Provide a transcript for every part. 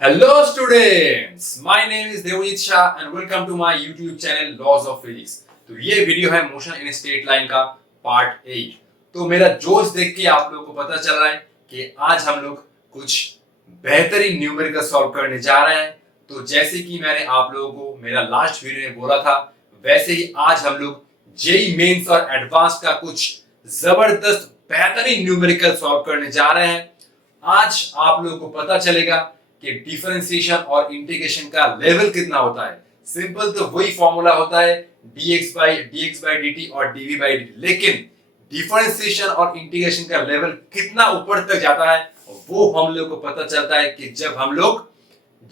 Hello students, my name is Devjit Shah and welcome to my YouTube channel Laws of Physics। तो ये video है motion in straight line का part 8। तो मेरा जोश देख के आप लोगों को पता चल रहा है कि आज हम लोग कुछ बेहतरीन न्यूमेरिकल सॉल्व करने जा रहे हैं। तो जैसे कि मैंने आप लोगों को मेरा लास्ट वीडियो में बोला था, वैसे ही आज हम लोग जेई मेंस और एडवांस का कुछ जबरदस्त बेहतरीन न्यूमेरिकल सॉल्व करने जा रहे हैं। आज आप लोगों को पता चलेगा कि डिफरेंशिएशन और इंटीग्रेशन का लेवल कितना होता है। सिंपल तो वही फॉर्मूला होता है dx by dt और dv by dt, लेकिन डिफरेंशिएशन और इंटीग्रेशन का लेवल कितना ऊपर तक जाता है वो हम लोग को पता चलता है कि जब हम लोग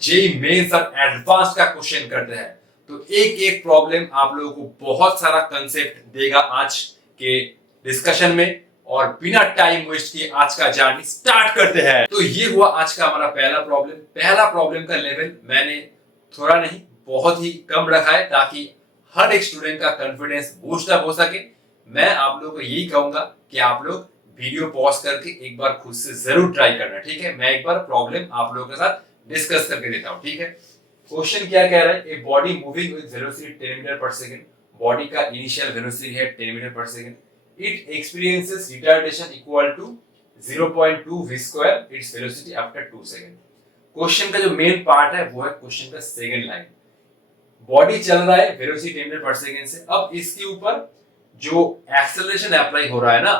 जेई मेंस और एडवांस का क्वेश्चन करते हैं। तो एक एक प्रॉब्लम आप लोगों को बहुत सारा कंसेप्ट देगा आज के डिस्कशन में, और बिना टाइम वेस्ट किए आज का जर्नी स्टार्ट करते हैं। तो ये हुआ आज का हमारा पहला प्रॉब्लम। पहला प्रॉब्लम का लेवल मैंने थोड़ा नहीं बहुत ही कम रखा है ताकि हर एक स्टूडेंट का कॉन्फिडेंस बूस्ट अप हो सके। मैं आप लोगों को यही कहूंगा कि आप लोग वीडियो पॉज करके एक बार खुद से जरूर ट्राई करना, ठीक है। मैं एक बार प्रॉब्लम आप लोगों के साथ डिस्कस करके देता हूं, ठीक है। क्वेश्चन क्या कह रहा है, a body moving with velocity 10 metre per second. Body का इनिशियल वेलोसिटी है 10 metre per second. It experiences retardation equal to 0.2 v square its velocity after 2 second. Question का जो मेन पार्ट है वो है क्वेश्चन का सेकंड लाइन। बॉडी चल रहा है वेलोसिटी 10 मीटर पर सेकंड से। अब इसके ऊपर जो एक्सेलरेशन अप्लाई हो रहा है ना,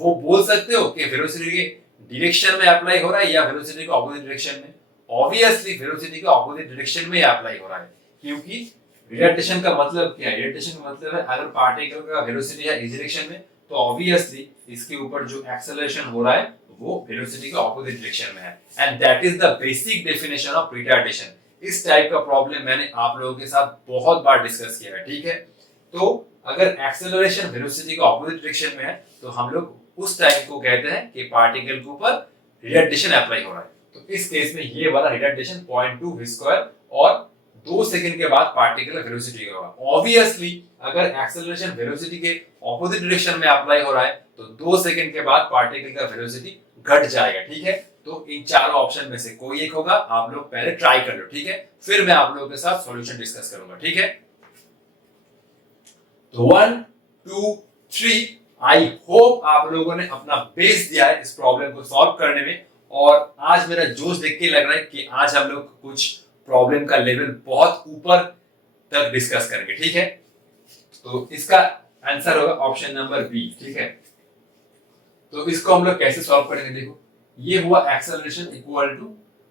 वो बोल सकते हो कि वेलोसिटी के डायरेक्शन में अप्लाई हो रहा है या वेलोसिटी के ऑपोजिट डायरेक्शन में। ऑब्वियसली वेलोसिटी के ऑपोजिट डायरेक्शन में अप्लाई हो रहा है, क्योंकि रिटार्डेशन का मतलब क्या है? रिटार्डेशन का मतलब है अगर पार्टिकल का वेलोसिटी है इस डायरेक्शन में तो ऑब्वियसली इसके ऊपर जो एक्सेलरेशन हो रहा है वो वेलोसिटी के ऑपोजिट डायरेक्शन में है, and that is the basic definition of retardation. इस टाइप का प्रॉब्लम मैंने आप लोगों के साथ बहुत बार डिस्कस किया है, ठीक है। तो अगर एक्सेलरेशन वेलोसिटी के ऑपोजिट डायरेक्शन में है तो हम लोग उस टाइम को कहते हैं कि पार्टिकल के ऊपर रिटार्डेशन अप्लाई हो रहा है। तो इस केस में ये वाला रिटार्डेशन 0.2 v स्क्वायर और 2 सेकंड के बाद पार्टिकल वेलोसिटी होगा। ऑब्वियसली अगर एक्सेलरेशन वेलोसिटी के ऑपोजिट डायरेक्शन में अप्लाई हो रहा है तो 2 सेकंड के बाद पार्टिकल का वेलोसिटी घट जाएगा, ठीक है। तो इन चारों ऑप्शन में से कोई एक होगा। आप लोग पहले ट्राई कर लो, ठीक है, फिर मैं आप लोगों के साथ सॉल्यूशन डिस्कस करूंगा, ठीक है। तो 1 2 3, आई होप आप लोगों ने अपना बेस दिया है इस प्रॉब्लम को सॉल्व करने में, और आज मेरा जोश देख के लग रहा है कि आज हम लोग कुछ प्रॉब्लम का लेवल बहुत ऊपर तक डिस्कस करेंगे, ठीक है। तो इसका आंसर होगा ऑप्शन नंबर बी, ठीक है। तो इसको हम लोग कैसे सॉल्व करेंगे, देखो ये हुआ acceleration equal to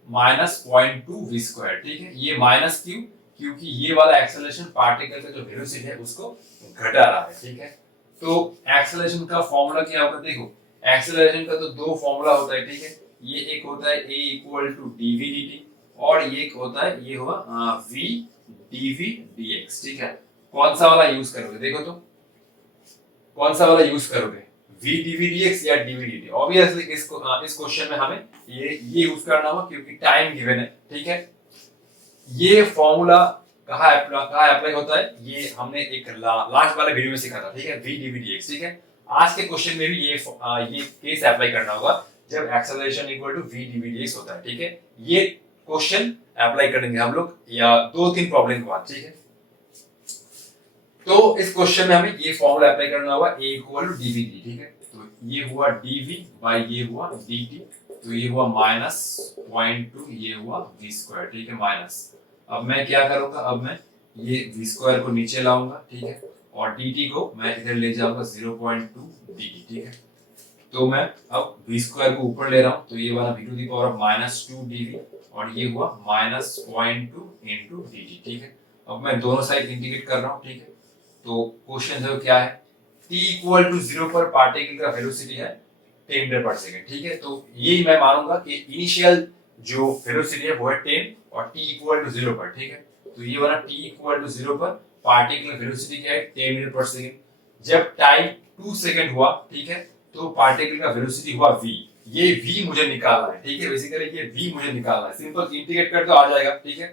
-0.2 v square, ठीक है। ये माइनस क्यों? क्योंकि ये वाला एक्सेलरेशन पार्टिकल का जो वेलोसिटी है उसको घटा रहा है, ठीक है। तो एक्सेलरेशन का फॉर्मूला क्या होगा, देखो एक्सेलरेशन का तो दो फॉर्मूला होता है, ठीक है। ये एक होता है a equal to dv dt और ये एक होता है ये हुआ v dv dx, ठीक है। कौन सा वाला यूज करोगे, देखो तो कौन सा वाला यूज करोगे, v dv dx या dv dt? ऑब्वियसली इस क्वेश्चन में हमें ये यूज करना होगा क्योंकि टाइम गिवन है, ठीक है। ये फॉर्मूला कहाँ अप्लाई होता है, ये हमने एक लास्ट वाले वीडियो में सीखा था, ठीक है, v dv dx, ठीक है। आज के क्वेश्चन में भी ये केस अप्लाई करना होगा जब acceleration equal to v dv dx होता है, ठीक है। ये क्वेश्चन अप्लाई करेंगे हम लोग या 2-3 प्रॉब्लम के बाद, ठीक है। तो इस क्वेश्चन में हमें ये फॉर्मूला अप्लाई करना होगा a equal to dv dt, ठीक है। तो ये हुआ dv बाय ये हुआ dt, तो ये हुआ -0.2, ये हुआ v स्क्वायर, ठीक है, माइनस। अब मैं क्या करूंगा, अब मैं ये v स्क्वायर को नीचे लाऊंगा, ठीक है, और dt को मैं इधर ले जाऊंगा 0.2 dt, ठीक है। तो मैं अब v स्क्वायर को ऊपर ले रहा हूं तो ये वाला v to the power of -2 dv और ये हुआ -0.2 into dt, ठीक है। अब मैं दोनों साइड इंटीग्रेट कर रहा हूं, ठीक है। तो क्वेश्चन जो क्या है, t इक्वल टू 0 पर पार्टिकल का वेलोसिटी है 10 मीटर पर सेकंड, ठीक है। तो यही मैं मानूंगा कि इनिशियल जो वेलोसिटी है वो है 10 और t इक्वल टू 0 पर, ठीक है। तो ये वाला t इक्वल टू 0 पर पार्टिकल वेलोसिटी क्या है 10 मीटर पर सेकंड। जब टाइम 2 सेकंड हुआ, ठीक है, तो पार्टिकल का वेलोसिटी हुआ v। ये v मुझे निकालना है, ठीक है। बेसिकली ये v मुझे निकालना है, सिंपल इंटीग्रेट कर तो आ जाएगा, ठीक है।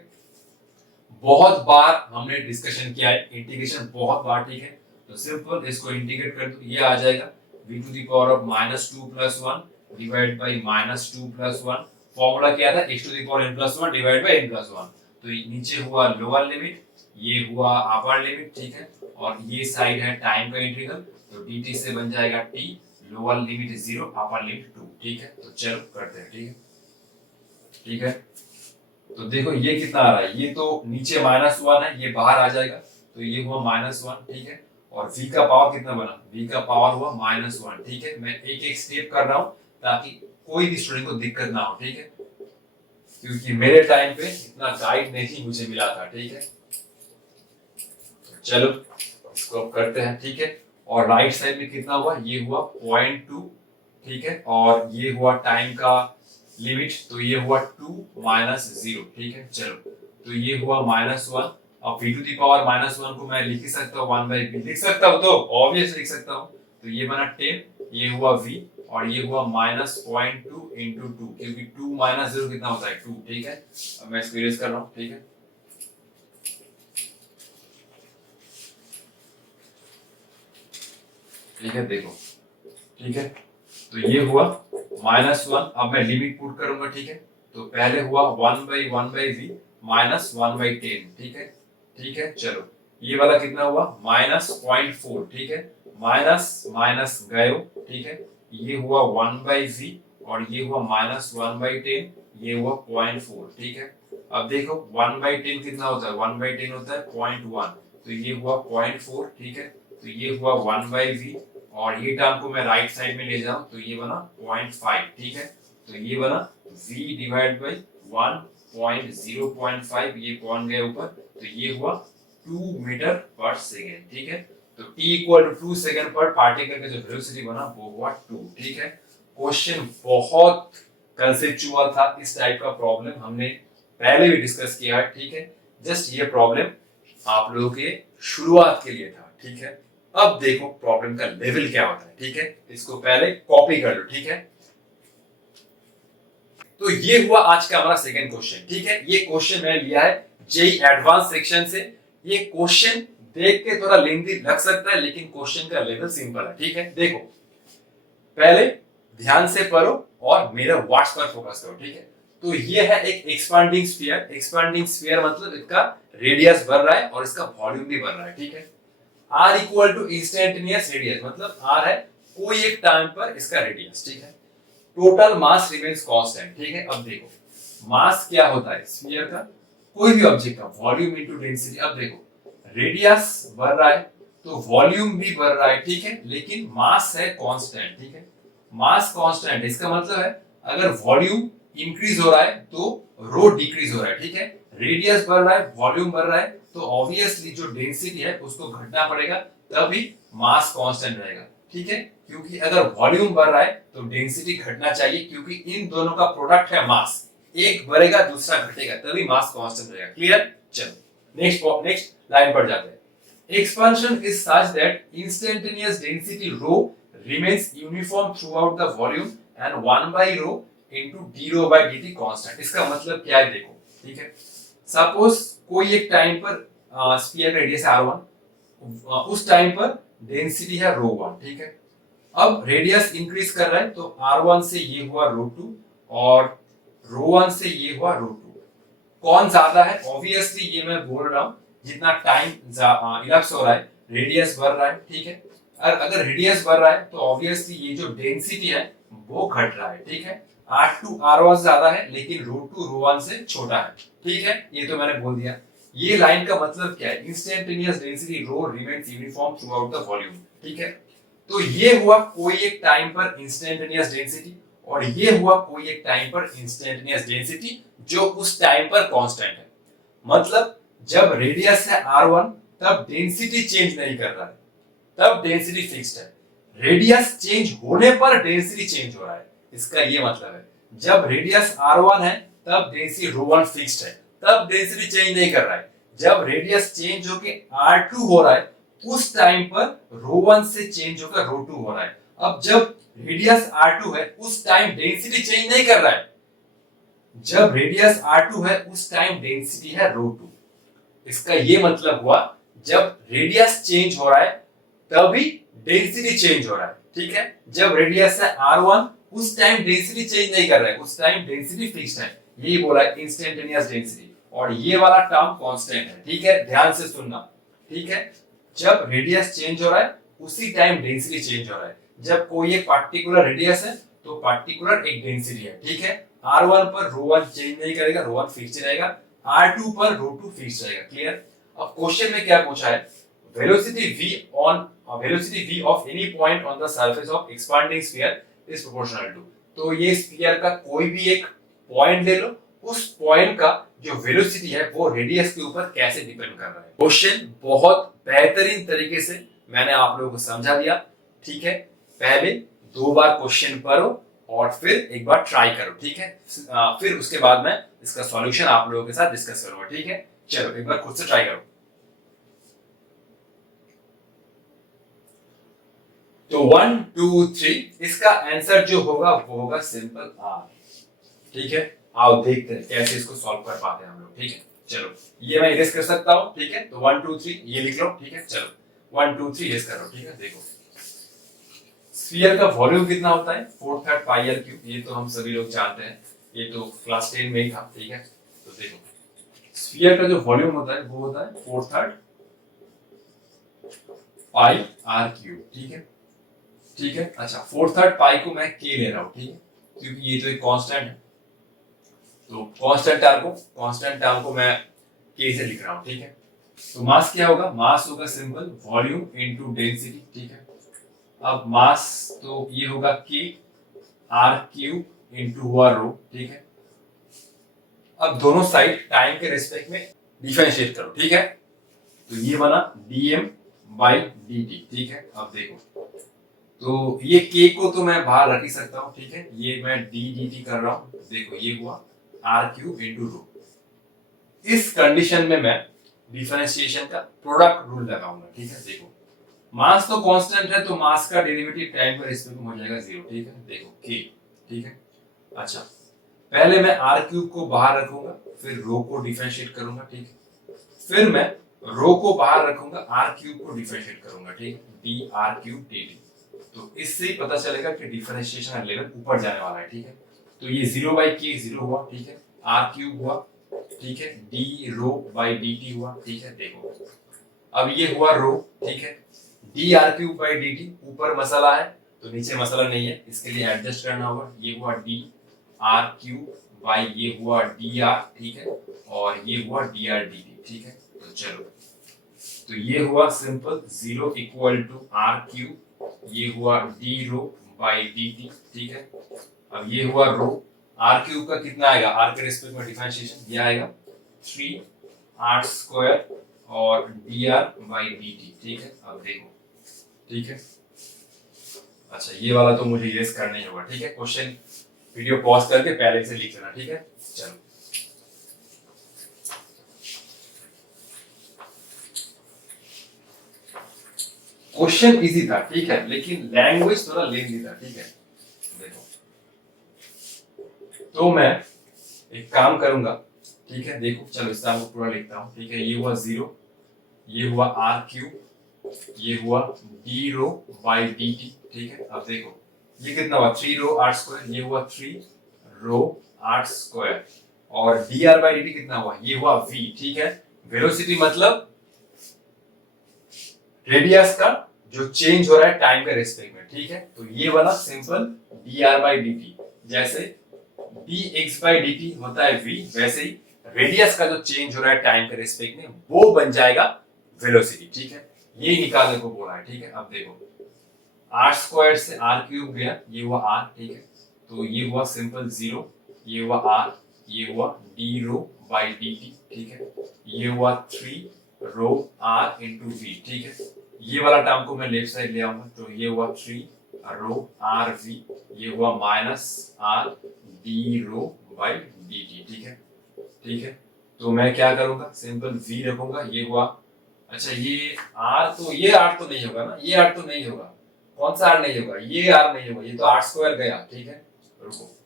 बहुत बार हमने डिस्कशन किया है इंटीग्रेशन, बहुत बार, ठीक है। तो सिंपल इसको इंटीग्रेट कर दो, ये आ जाएगा v to the power of -2 + 1 divide by -2 + 1 formula क्या था, x to the power n plus 1 divide by n plus 1। तो नीचे हुआ लोअर लिमिट, ये हुआ अपर लिमिट, ठीक है, और ये साइड है टाइम का इंटीग्रल, तो dt से बन जाएगा t, lower limit 0 upper limit 2, ठीक है। तो चलो करते हैं, ठीक है, ठीक है। तो देखो ये कितना आ रहा है, ये तो नीचे -1 है, ये बाहर आ जाएगा, तो ये हुआ -1, ठीक है, और v का पावर कितना बना, v का पावर हुआ -1, ठीक है। मैं एक एक स्टेप कर रहा हूं ताकि कोई भी स्टूडेंट को दिक्कत ना हो, ठीक है, क्योंकि मेरे टाइम पे इतना गाइड नहीं मुझे मिला था, ठीक है। चलो इसको अब करते हैं, ठीक है। और राइट साइड में कितना हुआ, ये हुआ 0.2, ठीक है, और ये हुआ टाइम का लिमिट, तो ये हुआ 2 - 0, ठीक है। चलो तो ये हुआ -1, अब v टू द पावर -1 को मैं लिख ही सकता हूँ 1/v, लिख सकता हूँ, तो ऑब्वियस लिख सकता हूँ, तो ये बना 10, ये हुआ v, और ये हुआ -0.2 इंटू 2, क्योंकि 2 - 0 कितना होता है 2, ठीक है। अब मैं इसको इरेज कर रहा हूँ, ठीक है, ठीक है, देखो, ठीक है। तो ये हुआ -1, अब मैं लिमिट पुट करूंगा, ठीक है। तो पहले हुआ 1/1/v -1/10, ठीक है, ठीक है। चलो ये वाला कितना हुआ -0.4, ठीक है, माइनस माइनस गयो, ठीक है। ये हुआ 1/v, और ये हुआ -1/10, ये हुआ 0.4, ठीक है। अब देखो 1/10 कितना होता है, 1/10 होता है 0.1, तो ये हुआ 0.4, ठीक है। तो ये हुआ 1/v, और ये टर्म को मैं राइट साइड में ले जाऊं तो ये बना 0.5, ठीक है। तो ये बना v डिवाइड बाई 1.0.5, ये पॉइंट गए ऊपर, तो ये हुआ 2 मीटर पर सेकेंड, ठीक है। तो t इक्वल टू 2 सेकेंड पर पार्टिकल का जो वेलोसिटी बना वो हुआ 2, ठीक है। क्वेश्चन बहुत कंसेप्चुअल था, इस टाइप का प्रॉब्लम हमने पहले भी डिस्कस किया है, ठीक है। जस्ट ये प्रॉब्लम आप लोगों के शुरुआत के लिए था, ठीक है। अब देखो प्रॉब्लम का लेवल क्या होता है, ठीक है। इसको पहले कॉपी कर लो, ठीक है। तो ये हुआ आज का हमारा सेकंड क्वेश्चन, ठीक है। ये क्वेश्चन मैंने लिया है जेई एडवांस सेक्शन से। ये क्वेश्चन देख के थोड़ा लेंथी लग सकता है, लेकिन क्वेश्चन का लेवल सिंपल है, ठीक है। देखो पहले ध्यान से पढ़ो और मेरे वर्ड्स पर फोकस करो, ठीक है। तो ये है एक एक्सपांडिंग स्फीयर। एक्सपांडिंग स्फीयर मतलब इसका रेडियस बढ़ रहा है और इसका वॉल्यूम भी बढ़ रहा है, ठीक है। r equal to instantaneous radius, मतलब r है कोई एक टाइम पर इसका रेडियस, ठीक है। टोटल मास रिमेन्स कांस्टेंट, ठीक है। अब देखो मास क्या होता है स्फीयर का, कोई भी ऑब्जेक्ट का, वॉल्यूम इनटू डेंसिटी। अब देखो रेडियस बढ़ रहा है तो वॉल्यूम भी बढ़ रहा है, ठीक है, लेकिन मास है कांस्टेंट, ठीक है। मास कांस्टेंट, इसका मतलब है अगर वॉल्यूम इंक्रीज हो रहा है तो रो डिक्रीज हो रहा है, ठीक है। रेडियस बढ़ रहा है, वॉल्यूम बढ़ रहा है, तो ऑब्वियसली जो डेंसिटी है उसको घटना पड़ेगा, तभी मास कांस्टेंट रहेगा, ठीक है। क्योंकि अगर वॉल्यूम बढ़ रहा है तो डेंसिटी घटना चाहिए, क्योंकि इन दोनों का प्रोडक्ट है मास, एक बढ़ेगा दूसरा घटेगा, तभी मास कांस्टेंट रहेगा। क्लियर। चलो नेक्स्ट लाइन पर जाते हैं। Expansion is such that instantaneous density rho remains uniform throughout the volume and 1 by rho into d rho by dt constant। इसका मतलब क्या है देखो, ठीक है। सपोज कोई एक टाइम पर स्फीयर का रेडियस है r1, उस टाइम पर डेंसिटी है ρ1, ठीक है। अब रेडियस इंक्रीज कर रहा है तो r1 से ये हुआ ρ2 और ρ1 से ये हुआ ρ2। कौन ज्यादा है, ऑब्वियसली ये मैं बोल रहा हूं जितना टाइम इलैप्स हो रहा है रेडियस बढ़ रहा है, ठीक है। और अगर रेडियस बढ़ रहा है तो ऑब्वियसली ये जो डेंसिटी है वो घट रहा है, ठीक है। r2 r1 ज्यादा है लेकिन ρ2 ρ1 से छोटा है, ठीक है। ये तो मैंने बोल दिया। ये लाइन का मतलब क्या है, instantaneous density rho remains uniform through out the volume, ठीक है। तो ये हुआ कोई एक टाइम पर इंस्टेंटेनियस डेंसिटी, और ये हुआ कोई एक टाइम पर इंस्टेंटेनियस डेंसिटी जो उस टाइम पर कांस्टेंट है। मतलब जब रेडियस है r1 तब डेंसिटी चेंज नहीं कर रहा है, तब डेंसिटी फिक्स्ड है। रेडियस चेंज होने पर डेंसिटी चेंज हो रहा है, इसका ये मतलब है जब रेडियस r1 है तब डेंसिटी ρ1 फिक्स्ड है, तब डेंसिटी चेंज नहीं कर रहा है। जब रेडियस चेंज होके r2 हो रहा है उस टाइम पर ρ1 से चेंज होकर ρ2 हो रहा है। अब जब रेडियस r2 है उस टाइम डेंसिटी चेंज नहीं कर रहा है, जब रेडियस r2 है उस टाइम डेंसिटी है ρ2। इसका ये मतलब हुआ जब रेडियस चेंज हो रहा है तभी डेंसिटी चेंज हो रहा है, ठीक है। जब रेडियस है r1 उस टाइम डेंसिटी चेंज नहीं कर रहा है, उस टाइम डेंसिटी फिक्स्ड है, यही बोला है इंस्टेंटेनियस डेंसिटी। और ये वाला टर्म कांस्टेंट है, ठीक है, ध्यान से सुनना, ठीक है। जब रेडियस चेंज हो रहा है उसी टाइम डेंसिटी चेंज हो रहा है। जब कोई एक पार्टिकुलर रेडियस है तो पार्टिकुलर एक डेंसिटी है, ठीक है। r1 पर ρ1 चेंज नहीं करेगा, ρ1 फिक्स रहेगा, r2 पर ρ2 फिक्स रहेगा। क्लियर। अब क्वेश्चन में क्या पूछा है, velocity v of any point on the surface of expanding sphere is proportional to। तो ये स्फीयर का कोई भी एक पॉइंट ले लो, उस पॉइंट का जो वेलोसिटी है वो रेडियस के ऊपर कैसे डिपेंड कर रहा है। क्वेश्चन बहुत बेहतरीन तरीके से मैंने आप लोगों को समझा दिया, ठीक है। पहले 2 बार क्वेश्चन पढ़ो और फिर एक बार ट्राई करो, ठीक है। फिर उसके बाद मैं इसका सॉल्यूशन आप लोगों के साथ डिस्कस करूंगा, ठीक है। चलो एक बार खुद से ट्राई करो। तो 1 2 3 इसका आंसर जो होगा वो होगा सिंपल आर, ठीक है। आओ देखते हैं कैसे इसको सॉल्व कर पाते हैं हम लोग, ठीक है। चलो ये मैं इरेज कर सकता हूं, ठीक है। तो 1 2 3 ये लिख लो, ठीक है। चलो 1 2 3 इरेज करो, ठीक है। देखो स्फीयर का वॉल्यूम कितना होता है, 4/3 पाई आर क्यूब, ये तो हम सभी लोग जानते हैं, ये तो क्लास 10 में ही था, ठीक है। तो देखो स्फीयर का जो वॉल्यूम होता है वो होता है 4/3 पाई आर क्यूब, ठीक है, ठीक है। अच्छा 4/3 पाई को मैं के ले रहा हूं, ठीक है, क्योंकि ये तो एक कांस्टेंट है, तो कांस्टेंट टर्म को मैं के से लिख रहा हूं, ठीक है। तो मास क्या होगा, मास होगा सिंपल वॉल्यूम इनटू डेंसिटी, ठीक है। अब मास तो ये होगा के आर क्यूब इनटू हुआ रो, ठीक है। अब दोनों साइड टाइम के रिस्पेक्ट में डिफरेंशिएट करो, ठीक है। तो ये बना dm बाई dt, ठीक है। अब देखो तो ये k को तो मैं बाहर रख ही सकता हूं, ठीक है। ये मैं d dt कर रहा हूं, देखो ये हुआ r क्यूब इनटू रो। इस कंडीशन में मैं डिफरेंशिएशन का प्रोडक्ट रूल लगाऊंगा, ठीक है। देखो मास तो कांस्टेंट है तो मास का डेरिवेटिव टाइम के रिस्पेक्ट में हो जाएगा 0, ठीक है। देखो k, ठीक है। अच्छा पहले मैं r क्यूब को बाहर रखूंगा, फिर रो को डिफरेंशिएट करूंगा, ठीक है। फिर मैं रो को बाहर रखूंगा, r क्यूब को डिफरेंशिएट करूंगा, ठीक है, d r क्यूब dt। तो इससे ही पता चलेगा कि डिफरेंशिएशन का लेवल ऊपर जाने वाला है, ठीक है। तो ये 0 बाई k 0 हुआ, ठीक है, r क्यूब हुआ, ठीक है, d रो बाई dt हुआ, ठीक है। देखो अब ये हुआ रो, ठीक है, d r cube by dt, ऊपर मसाला है तो नीचे मसाला नहीं है, इसके लिए एडजस्ट करना होगा। ये हुआ d r क्यूब बाई ये हुआ dr, ठीक है, और ये हुआ dr dt, ठीक है। तो चलो तो ये हुआ simple 0 equal to r cube, ये हुआ d रो बाई dt, ठीक है। अब ये हुआ रो, r क्यूब का कितना आएगा, r के रिस्पेक्ट में डिफरेंशिएशन ये आएगा 3r स्क्वायर और dr बाई dt, ठीक है। अब देखो, ठीक है। अच्छा ये वाला तो मुझे इरेज करना ही होगा, ठीक है। क्वेश्चन वीडियो पॉज करके पहले से लिख लेना, ठीक है। चलो क्वेश्चन इजी था, ठीक है, लेकिन लैंग्वेज थोड़ा लेंथी था, ठीक है। देखो तो मैं एक काम करूंगा, ठीक है। देखो चलो इस को पूरा लिखता हूं, ठीक है। ये हुआ 0, ये हुआ r क्यूब, ये हुआ d रो बाई dt, ठीक है। अब देखो ये कितना हुआ 3 रो r स्क्वायर, ये हुआ 3 रो r स्क्वायर, और dr बाई dt कितना हुआ, ये हुआ v, ठीक है। वेलोसिटी मतलब रेडियस का जो चेंज हो रहा है टाइम के रिस्पेक्ट में, ठीक है। तो ये बना सिंपल dr बाई dt, जैसे dx बाई dt होता है v, वैसे ही रेडियस का जो चेंज हो रहा है टाइम के रिस्पेक्ट में वो बन जाएगा वेलोसिटी, ठीक है। ये निकालने को बोला है, ठीक है। अब देखो r स्क्वायर से r क्यूब गया, ये हुआ r, ठीक है। तो ये हुआ सिंपल 0, ये हुआ r, ये हुआ d रो बाई dt, ठीक है। ये हुआ 3 रो r इंटू v, ठीक है। ये वाला टर्म को मैं लेफ्ट साइड ले आऊंगा, तो ये हुआ 3 रो r v, ये हुआ minus r d rho by dt, ठीक है, ठीक है। तो मैं क्या करूंगा, सिंपल v रखूंगा, ये हुआ, अच्छा ये r, तो ये r तो नहीं होगा ना, ये r तो नहीं होगा, कौन सा r नहीं होगा, ये r नहीं होगा, ये तो r स्क्वायर गया, ठीक है। रुको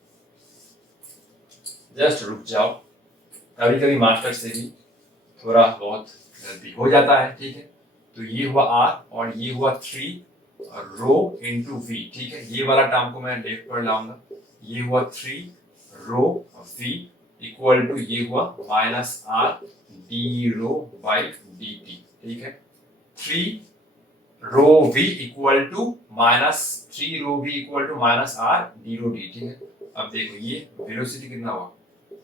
जस्ट रुक जाओ, कभी कभी मास्टर से भी थोड़ा बहुत गलती हो जाता है, ठीक है। तो ये हुआ r और ये हुआ 3 रो इंटू वी, ठीक है। ये वाला टर्म को मैं लेफ्ट पर लाऊंगा, ये हुआ 3 रो वी इक्वल टू ये हुआ minus R D rho by D T, ठीक है। 3 rho V equal to minus 3 rho V equal to minus R D rho D, ठीक है। अब देखो ये वेलोसिटी कितना हुआ,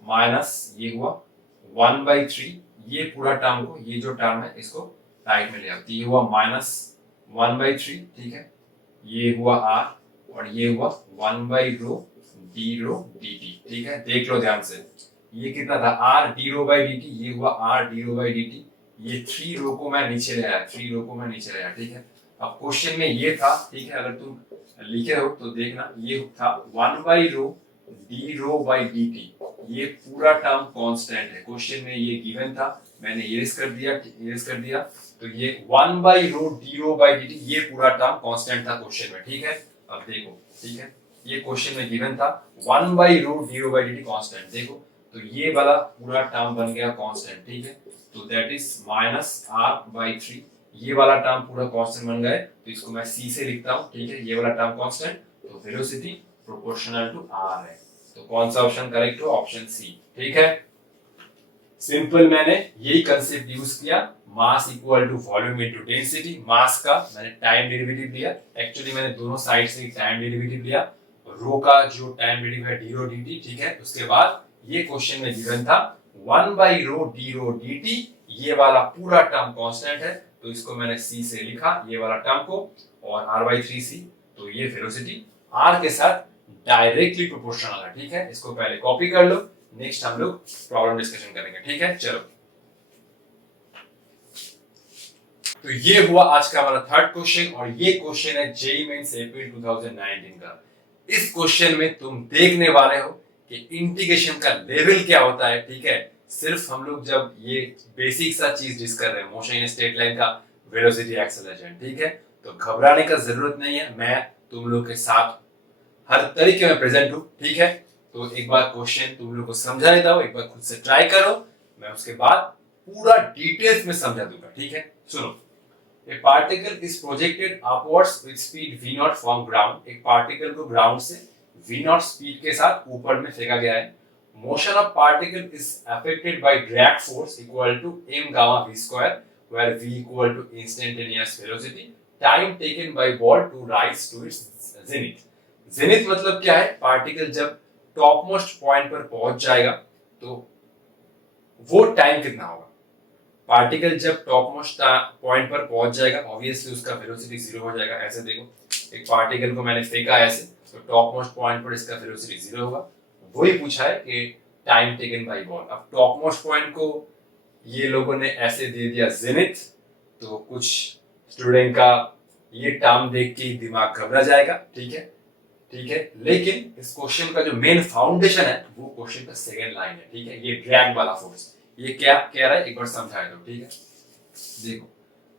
माइनस ये हुआ 1/3, ये पूरा टर्म को, ये जो टर्म है इसको राइट में ले आओ, ये हुआ माइनस 1/3, ठीक है। ये हुआ आर और ये हुआ 1/रो डी रो डी टी, ठीक है। देख लो ध्यान से, ये कितना था r D rho by D T, ये हुआ r D rho by D T, ये 3 रो को मैं नीचे ले आया, 3 रो को मैं नीचे ले आया, ठीक है। अब क्वेश्चन में ये था, ठीक है, अगर तुम लिखे हो तो देखना, ये था 1/रो D rho by D T, ये पूरा टर्म कांस्टेंट है। क्वेश्चन में ये गिवन था, मैंने इरेज कर दिया, तो ये 1/रो D rho by D T, ये पूरा टर्म कांस्टेंट था क्वेश्चन में, ठीक है। अब देखो, ठीक है, ये क्वेश्चन में गिवन था 1/रो D rho by D T constant, देखो तो ये वाला पूरा टर्म बन गया कांस्टेंट, ठीक है। तो that is minus r by 3, ये वाला टर्म पूरा कांस्टेंट बन गया, तो इसको मैं सी से लिखता हूं, ठीक है। ये वाला टर्म कांस्टेंट, तो वेलोसिटी प्रोपोर्शनल टू आर है, तो कौन सा ऑप्शन करेक्ट हो, ऑप्शन सी, ठीक है। सिंपल, मैंने यही कंसेप्ट यूज किया, mass equal to volume into density. Mass का मैंने टाइम डेरिवेटिव लिया, एक्चुअली मैंने दोनों साइड से टाइम डेरिवेटिव लिया, रो का जो टाइम डेरिवेटिव है डी रो डी टी, ठीक है। उसके बाद ये क्वेश्चन में गिवन था 1/रो डी टी, ये वाला पूरा टर्म कांस्टेंट है, तो इसको मैंने सी से लिखा, ये वाला टर्म को, और r/3c, तो ये वेलोसिटी r के साथ डायरेक्टली प्रोपोर्शनल है, ठीक है। इसको पहले कॉपी कर लो, नेक्स्ट हम लोग प्रॉब्लम डिस्कशन करेंगे, ठीक है। चलो, तो ये हुआ आज का हमारा थर्ड क्वेश्चन, और ये क्वेश्चन है जेईई मेंस अप्रैल 2019 का। इस क्वेश्चन में तुम देखने वाले हो कि इंटीग्रेशन का लेवल क्या होता है, ठीक है। सिर्फ हम लोग जब ये बेसिक सा चीज डिस्कस कर रहे हैं, मोशन इन स्ट्रेट लाइन का वेलोसिटी एक्सेलरेशन, ठीक है, तो घबराने का जरूरत नहीं है, मैं तुम लोग के साथ हर तरीके में प्रेजेंट हूं, ठीक है। तो एक बार क्वेश्चन तुम लोग को समझा देता हूं, एक बार खुद से ट्राई करो, मैं उसके बाद पूरा डिटेल्स में समझा दूंगा, ठीक है। सुनो, A particle is projected upwards with speed v naught from ground, एक पार्टिकल को ग्राउंड से v naught स्पीड के साथ ऊपर में फेंका गया है। Motion of particle is affected by drag force equal to m gamma v square, where v equal to instantaneous velocity, time taken by ball to rise to its zenith. Zenith मतलब क्या है, पार्टिकल जब top most point पर पहुंच जाएगा तो वो time कितना होगा। पार्टिकल जब टॉप मोस्ट पॉइंट पर पहुंच जाएगा, ऑब्वियसली उसका वेलोसिटी 0 हो जाएगा। ऐसे देखो, एक पार्टिकल को मैंने फेंका ऐसे, तो टॉप मोस्ट पॉइंट पर इसका वेलोसिटी 0 होगा। वही पूछा है कि टाइम टेकन बाय बॉल। अब टॉप मोस्ट पॉइंट को ये लोगों ने ऐसे दे दिया जेनिथ, तो कुछ स्टूडेंट का ये टर्म देख के दिमाग घबरा जाएगा, ठीक है, ठीक है। लेकिन इस क्वेश्चन का जो मेन फाउंडेशन है वो क्वेश्चन का सेकंड लाइन है, ठीक है। ये ड्रैग वाला फोर्स, ये क्या कह रहा है एक बार समझा दो, ठीक है। देखो,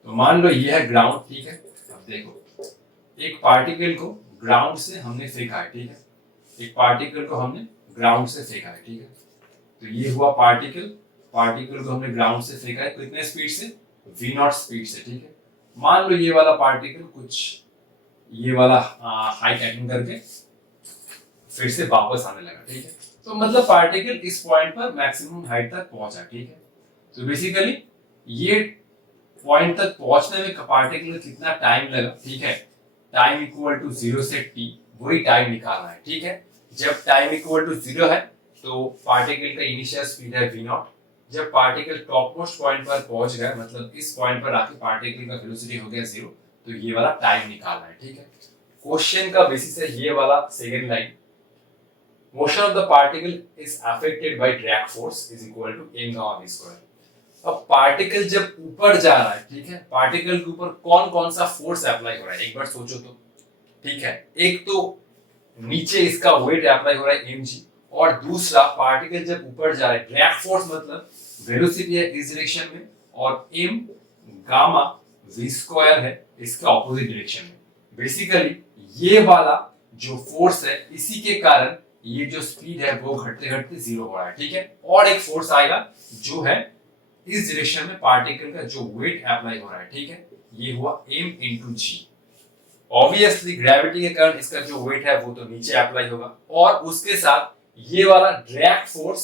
तो मान लो ये है ग्राउंड, ठीक है। अब देखो, एक पार्टिकल को ग्राउंड से हमने फेंका है, ठीक है, एक पार्टिकल को हमने ग्राउंड से फेंका है, ठीक है। तो ये हुआ पार्टिकल को हमने ग्राउंड से फेंका है, कितने स्पीड से, v नॉट स्पीड से, ठीक है। मान लो ये वाला पार्टिकल कुछ ये वाला हाइट अटेन करके फिर से वापस आने लगा, ठीक है। तो मतलब पार्टिकल इस पॉइंट पर मैक्सिमम हाइट तक पहुंचा, ठीक है। तो बेसिकली ये पॉइंट तक पहुंचने में पार्टिकल कितना टाइम लगा, ठीक है। टाइम इक्वल टू 0 से t, वही टाइम निकालना है, ठीक है। जब टाइम इक्वल टू 0 है तो पार्टिकल का इनिशियल स्पीड है v नॉट। जब पार्टिकल टॉप मोस्ट पॉइंट पर पहुंच गया, मतलब इस पॉइंट पर आके पार्टिकल का वेलोसिटी हो गया 0, तो ये वाला टाइम निकालना है, ठीक है। क्वेश्चन का बेसिस है ये वाला second line, motion of the particle is affected by drag force is equal to m gamma v square। अब पार्टिकल जब ऊपर जा रहा है, ठीक है, पार्टिकल के ऊपर कौन कौन सा फोर्स अप्लाई हो रहा है एक बार सोचो तो, ठीक है। एक तो नीचे इसका वेट अप्लाई हो रहा है mg, और दूसरा पार्टिकल जब ऊपर जा रहा है, ड्रैग फोर्स मतलब वेलोसिटी है इस डायरेक्शन में, और m गामा v स्क्वायर है इसके ऑपोजिट डायरेक्शन में। बेसिकली ये वाला जो फोर्स है, इसी के कारण ये जो स्पीड है वो घटते घटते 0 हो रहा है, ठीक है। और एक फोर्स आएगा जो है इस डायरेक्शन में पार्टिकल का जो वेट अप्लाई हो रहा है, ठीक है, ये हुआ m into g। Obviously gravity के कारण इसका जो वेट है वो तो नीचे अप्लाई होगा और उसके साथ ये वाला ड्रैग फोर्स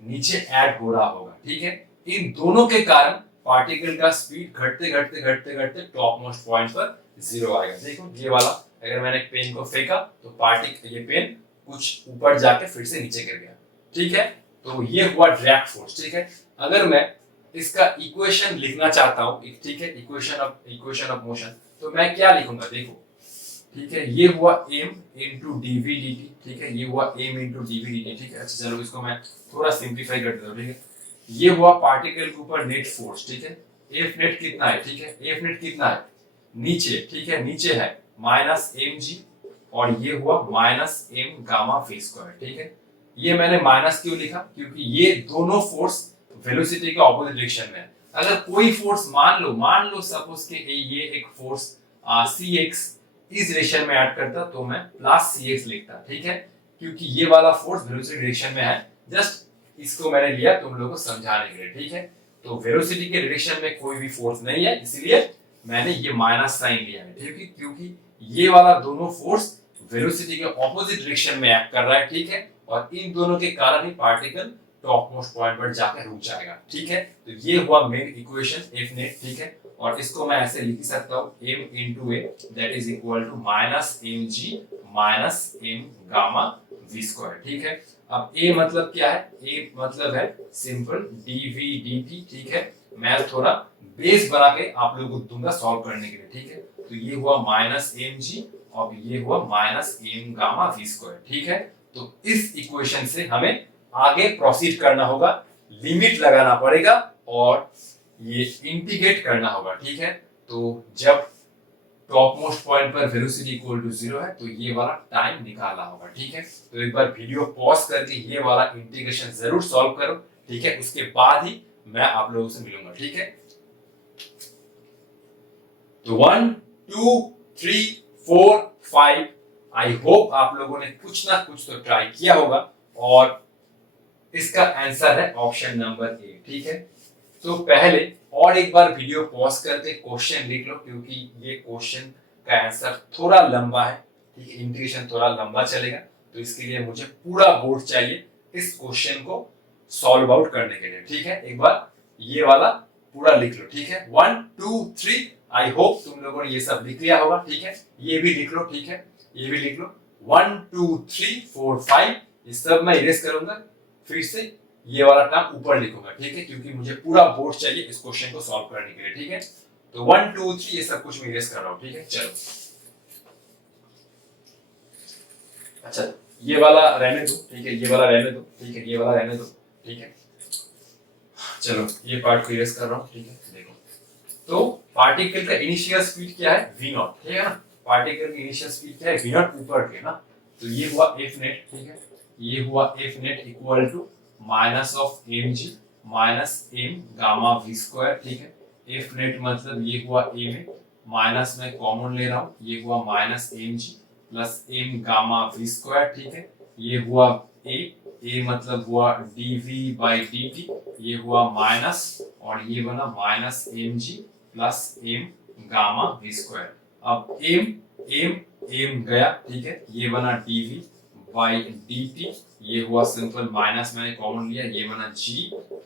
नीचे ऐड हो रहा होगा, ठीक है। इन दोनों के कारण पार्टिकल का स्पीड घटते घटते घटते घटते टॉप मोस्ट पॉइंट पर जीरो आएगा। देखो ये वाला, अगर मैंने पेन को फेंका तो पार्टिकल, ये पेन कुछ ऊपर जाके फिर से नीचे गिर गया, ठीक है। तो ये हुआ ड्रैग फोर्स, ठीक है। अगर मैं इसका इक्वेशन लिखना चाहता हूं, ठीक है, इक्वेशन ऑफ मोशन, तो मैं क्या लिखूंगा, देखो, ठीक है। ये हुआ m इंटू डीवी dt, ठीक है। ये हुआ m इंटू डीवी dt, ठीक है। अच्छा चलो इसको मैं थोड़ा सिंप्लीफाई कर देता हूं, ठीक है। ये हुआ पार्टिकल के ऊपर नेट फोर्स, ठीक है। F नेट कितना है, ठीक है, F नेट कितना है नीचे, ठीक है, नीचे है माइनस mg और ये हुआ minus m gamma v square, ठीक है। ये मैंने माइनस क्यों लिखा, क्योंकि ये दोनों फोर्स वेलोसिटी के ऑपोजिट डायरेक्शन में है। अगर कोई फोर्स मान लो सपोज के ये एक फोर्स cx इस डायरेक्शन में ऐड करता तो मैं प्लस cx लिखता, ठीक है, क्योंकि ये वाला फोर्स वेलोसिटी डायरेक्शन में है। जस्ट इसको मैंने लिया तुम लोगों को समझाने के लिए, ठीक है। तो वेलोसिटी के डायरेक्शन में कोई भी फोर्स नहीं है, इसलिए मैंने ये माइनस साइन लिया है, ठीक है, क्योंकि ये वाला दोनों फोर्स वेलोसिटी के ऑपोजिट डायरेक्शन में एक्ट कर रहा है, ठीक है। और इन दोनों के कारण ही पार्टिकल टॉप मोस्ट पॉइंट पर जाकर रुक जाएगा, ठीक है। तो ये हुआ मेन इक्वेशन एफ नेट, ठीक है। और इसको मैं ऐसे लिख सकता हूं m into a that is equal to minus mg minus m gamma v square, ठीक है। अब a मतलब क्या है, a मतलब है सिंपल dv dt, ठीक है। मैं थोड़ा बेस बना के आप लोगों को दूंगा सॉल्व करने के लिए, ठीक है। तो ये हुआ माइनस mg और ये हुआ minus m gamma v square, ठीक है। तो इस इक्वेशन से हमें आगे प्रोसीड करना होगा, लिमिट लगाना पड़ेगा और ये इंटीग्रेट करना होगा, ठीक है। तो जब टॉप मोस्ट पॉइंट पर वेलोसिटी इक्वल टू 0 है तो ये वाला टाइम निकालना होगा, ठीक है। तो एक बार वीडियो पॉज करके ये वाला इंटीग्रेशन जरूर सॉल्व करो, ठीक है। उसके बाद ही मैं आप लोगों से मिलूंगा, ठीक है। तो 1 2 3 4 5, आई होप आप लोगों ने कुछ ना कुछ तो ट्राई किया होगा और इसका आंसर है ऑप्शन नंबर ए, ठीक है। तो पहले और एक बार वीडियो पॉज करके क्वेश्चन लिख लो, क्योंकि ये क्वेश्चन का आंसर थोड़ा लंबा है, ठीक है, इंटीग्रेशन थोड़ा लंबा चलेगा, तो इसके लिए मुझे पूरा बोर्ड चाहिए इस क्वेश्चन को सॉल्व आउट करने के लिए, ठीक है। एक बार ये वाला पूरा लिख लो, ठीक है। 1 2 3, आई होप तुम लोगों ने ये सब लिख लिया होगा, ठीक है। ये भी लिख लो, ठीक है, ये भी लिख लो। 1 2 3 4 5, ये सब मैं इरेज करूंगा, फिर से ये वाला टर्म ऊपर लिखूंगा, ठीक है, क्योंकि मुझे पूरा बोर्ड चाहिए इस क्वेश्चन को सॉल्व करने के लिए, ठीक है। तो 1 2 3 ये सब कुछ मैं इरेज कर रहा हूं, ठीक है। चलो अच्छा, ये वाला रहने दो, ठीक है, ये वाला रहने दो, ठीक है, ये वाला रहने दो, ठीक है। चलो ये पार्ट को इरेज कर रहा हूं, ठीक है। देखो, तो पार्टिकल का इनिशियल स्पीड क्या है, v नॉट, ठीक है ना। पार्टिकल की इनिशियल स्पीड क्या है, v नॉट ऊपर के ना। तो ये हुआ f नेट, ठीक है, ये हुआ f net equal to minus of mg minus m gamma v square, ठीक है। f नेट मतलब ये हुआ a में, माइनस में कॉमन ले रहा हूं, ये हुआ minus mg plus m gamma v square, ठीक है। ये हुआ a मतलब हुआ dv बाई dt, ये हुआ माइनस और ये बना minus mg plus m gamma v square. अब m गया, ठीक है, ये बना dv बाई dt, ये हुआ सिंपल माइनस मैंने कॉमन लिया, ये बना g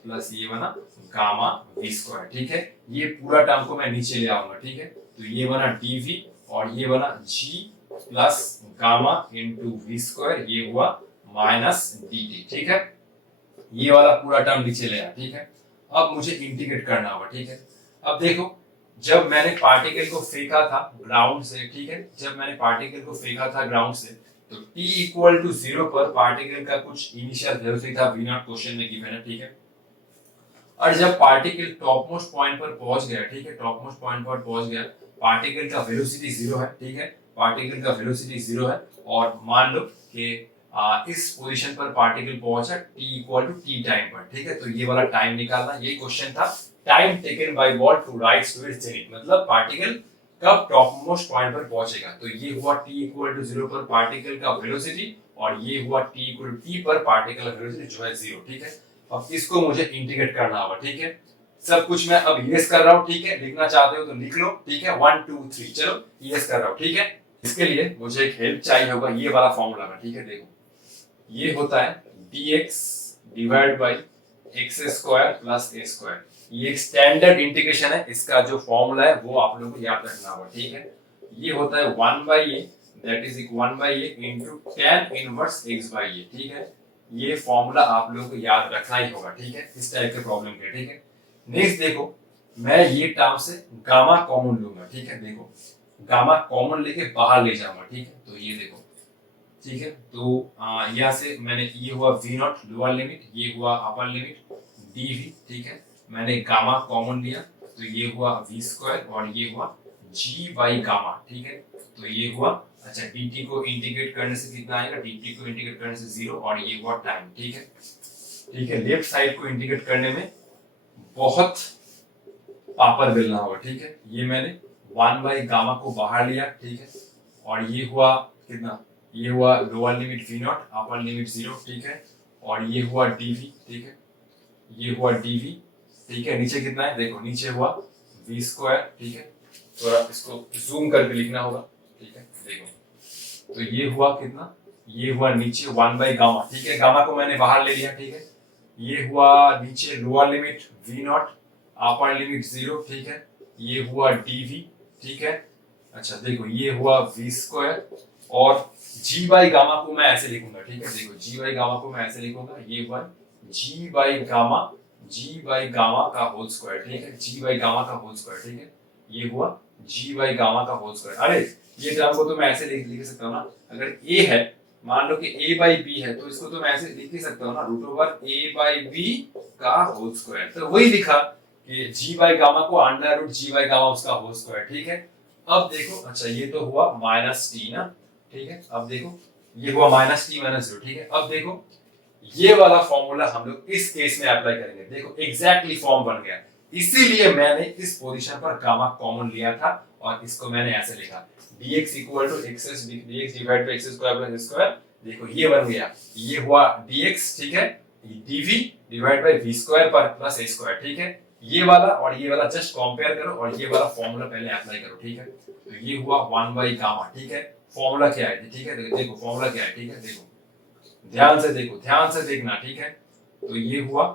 प्लस ये बना गामा v स्क्वायर, ठीक है। ये पूरा टर्म को मैं नीचे ले आऊंगा, ठीक है। तो ये बना dv और ये बना g plus gamma into v square, ये हुआ माइनस dt, ठीक है। ये वाला पूरा टर्म नीचे ले आया, ठीक है। अब मुझे इंटीग्रेट करना होगा, ठीक है। अब देखो, जब मैंने पार्टिकल को फेंका था ग्राउंड से, ठीक है, जब मैंने पार्टिकल को फेंका था ग्राउंड से, तो t इक्वल टू 0 पर पार्टिकल का कुछ इनिशियल वेलोसिटी था v नॉट, क्वेश्चन में गिवन है, ठीक है। और जब पार्टिकल टॉप मोस्ट पॉइंट पर पहुंच गया, ठीक है, टॉप मोस्ट पॉइंट पर पहुंच गया, पार्टिकल का वेलोसिटी 0 है, ठीक है, पार्टिकल का वेलोसिटी 0 है। और मान लो कि इस पोजीशन पर पार्टिकल पहुंचा t equal to t time पर, ठीक है। तो ये वाला टाइम निकालना, ये क्वेश्चन था, time taken by ball to rise to its zenith, मतलब पार्टिकल कब टॉप मोस्ट पॉइंट पर पहुंचेगा। तो ये हुआ t इक्वल टू 0 पर पार्टिकल का वेलोसिटी और ये हुआ t इक्वल टू t पर पार्टिकल का वेलोसिटी जो है 0, ठीक है। अब इसको मुझे इंटीग्रेट करना होगा, ठीक है। सब कुछ मैं अब इरेज कर रहा हूं, ठीक है, लिखना चाहते हो तो लिख लो, ठीक है। 1 2 3, चलो इरेज कर रहा हूं, ठीक है। इसके लिए मुझे एक हेल्प चाहिए होगा ये वाला फॉर्मूला का, ठीक है। देखो ये होता है dx divide by x square plus A square. ये एक स्टैंडर्ड इंटीग्रेशन है, इसका जो फॉर्मूला है वो आप लोगों को याद रखना होगा, ठीक है। ये होता है 1 by A that is 1 by A into tan inverse x by A, ठीक है। ये फॉर्मूला आप लोगों को याद रखना ही होगा, ठीक है, इस टाइप के प्रॉब्लम के, ठीक है। नेक्स्ट देखो मैं ये टर्म से गामा कॉमन लूंगा, ठीक है। देखो गामा कॉमन लेके बाहर ले जाऊंगा, ठीक है। तो ये देखो, ठीक है। तो यहाँ से मैंने ये हुआ v नॉट लोअर लिमिट, ये हुआ अपर लिमिट dv, ठीक है। मैंने गामा कॉमन लिया तो ये हुआ v स्क्वायर और ये हुआ g बाई गामा, ठीक है। तो ये हुआ, अच्छा dt को इंटीग्रेट करने से कितना आएगा, dt को इंटीग्रेट करने से 0 और ये हुआ टाइम, ठीक है। ठीक है, लेफ्ट साइड को इंटीग्रेट करने में बहुत पापड़ बेलना होगा, ठीक है। ये मैंने 1 बाई गामा को बाहर लिया, ठीक है। और ये हुआ कितना, ये हुआ lower limit v naught upper limit 0, ठीक है। और ये हुआ dv, ठीक है। ये हुआ dv, ठीक है। नीचे कितना है, देखो नीचे हुआ v स्क्वायर, ठीक है। थोड़ा इसको जूम करके लिखना होगा, ठीक है। देखो तो ये हुआ कितना, ये हुआ नीचे 1 बाई गामा, ठीक है। गामा को मैंने बाहर ले लिया, ठीक है। ये हुआ नीचे lower limit v naught upper limit 0, ठीक है। ये हुआ dv, ठीक है। अच्छा देखो ये हुआ v स्क्वायर और g बाई गामा को मैं ऐसे लिखूंगा, ठीक है। देखो g बाई गामा को मैं ऐसे लिखूंगा, ये हुआ g बाई गामा का होल स्क्वायर, ठीक है। g बाई गामा का होल स्क्वायर, ठीक है। ये हुआ g बाई गामा का होल स्क्वायर। अरे ये टर्म को तो मैं ऐसे लिख सकता हूँ ना, अगर a है, मान लो कि a बाई b है, तो इसको तो मैं ऐसे लिख ही सकता हूँ ना, root over a by b का होल स्क्वायर। तो वही लिखा कि g बाई गामा को under root g by gamma उसका होल स्क्वायर, ठीक है। अब देखो, अच्छा ये तो हुआ माइनस टी ना, ठीक है। अब देखो ये हुआ माइनस टी माइनस 0, ठीक है। अब देखो ये वाला फॉर्मूला हम लोग इस केस में अप्लाई करेंगे। देखो एग्जैक्टली फॉर्म बन गया, इसीलिए मैंने इस पोजीशन पर गामा कॉमन लिया था और इसको मैंने ऐसे लिखा dx equal to x dx divide by x square plus square. देखो ये बन गया, ये हुआ dx, ठीक है, dv divide by v square पर प्लस a स्क्वायर, ठीक है। ये वाला और ये वाला जस्ट कंपेयर करो और ये वाला फॉर्मूला पहले अप्लाई करो, ठीक है। तो ये हुआ 1 बाई गामा, ठीक है। फॉर्मूला क्या है, ठीक है। देखो फॉर्मूला क्या है, ठीक है। देखो ध्यान से देखो, ध्यान से देखना, ठीक है। तो ये हुआ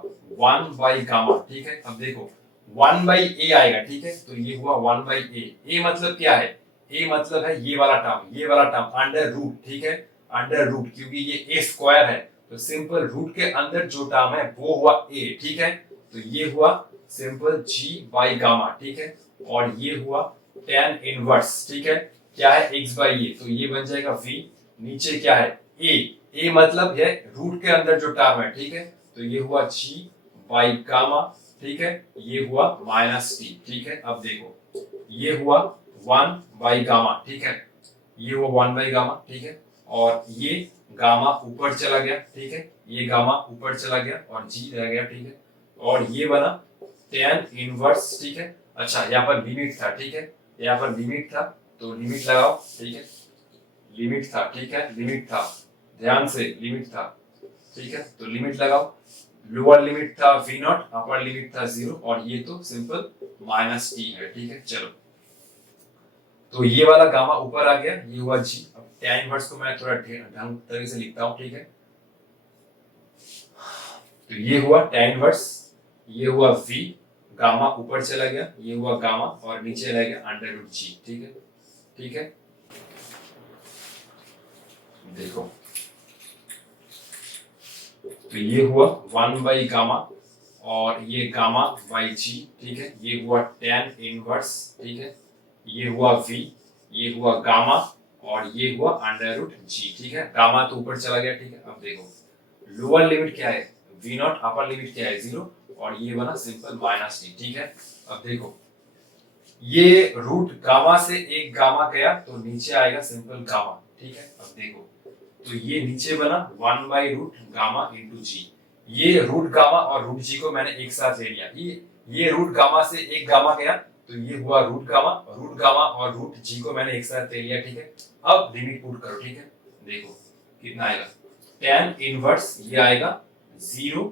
1 बाई गामा, ठीक है। अब देखो 1 बाई ए आएगा, ठीक है। तो ये हुआ 1 बाई ए। ए मतलब क्या है, ए मतलब है ये वाला टर्म, ये वाला टर्म अंडर रूट, ठीक है। अंडर रूट, क्योंकि ये ए स्क्वायर है तो सिंपल रूट के अंदर जो टर्म है वो हुआ ए, ठीक है। तो ये हुआ सिंपल g बाई गामा, ठीक है। और ये हुआ tan इनवर्स, ठीक है। क्या है x बाई ए, तो ये बन जाएगा v। नीचे क्या है a, a मतलब है रूट के अंदर जो टर्म है, ठीक है। तो ये हुआ g बाई गामा, ठीक है। ये हुआ माइनस टी, ठीक है। अब देखो ये हुआ 1 बाई गामा, ठीक है। ये हुआ 1 बाई गामा, ठीक है। और ये गामा ऊपर चला गया, ठीक है। ये गामा ऊपर चला गया और g रह गया, ठीक है। और ये बना tan इनवर्स, ठीक है। अच्छा यहाँ पर लिमिट था, ठीक है। यहाँ पर लिमिट था तो लिमिट लगाओ, ठीक है। लिमिट था, ठीक है, लिमिट था, ध्यान से लिमिट था, ठीक है। तो लिमिट लगाओ, लोअर लिमिट था v नॉट अपर लिमिट था 0 और ये तो सिंपल माइनस टी है, ठीक है। चलो तो ये वाला गामा ऊपर आ गया, ये हुआ g। अब tan इनवर्स को मैं थोड़ा ढंग तरीके से लिखता हूँ, ठीक है। तो ये हुआ tan इनवर्स, ये हुआ v, गामा ऊपर चला गया, ये हुआ गामा और नीचे रह गया अंडर रूट g, ठीक है। ठीक है, देखो तो ये हुआ 1 बाई गामा और ये गामा बाई g, ठीक है। ये हुआ tan इनवर्स, ठीक है। ये हुआ v, ये हुआ गामा और ये हुआ अंडर रूट g, ठीक है। गामा तो ऊपर चला गया, ठीक है। अब देखो लोअर लिमिट क्या है v नॉट, अपर लिमिट क्या है 0 और ये बना सिंपल माइनस टी, ठीक है। अब देखो ये रूट गामा से एक गामा गया तो नीचे आएगा सिंपल गामा, ठीक है। अब देखो तो ये नीचे बना 1 बाई रूट गामा इंटू जी। ये रूट गामा और रूट जी को मैंने एक साथ ले लिया, ये रूट गामा से एक गामा गया तो ये हुआ रूट गामा और रूट जी को मैंने एक साथ ले लिया, ठीक है। अब लिमिट पुट करो, ठीक है। देखो कितना आएगा tan इनवर्स, ये आएगा 0,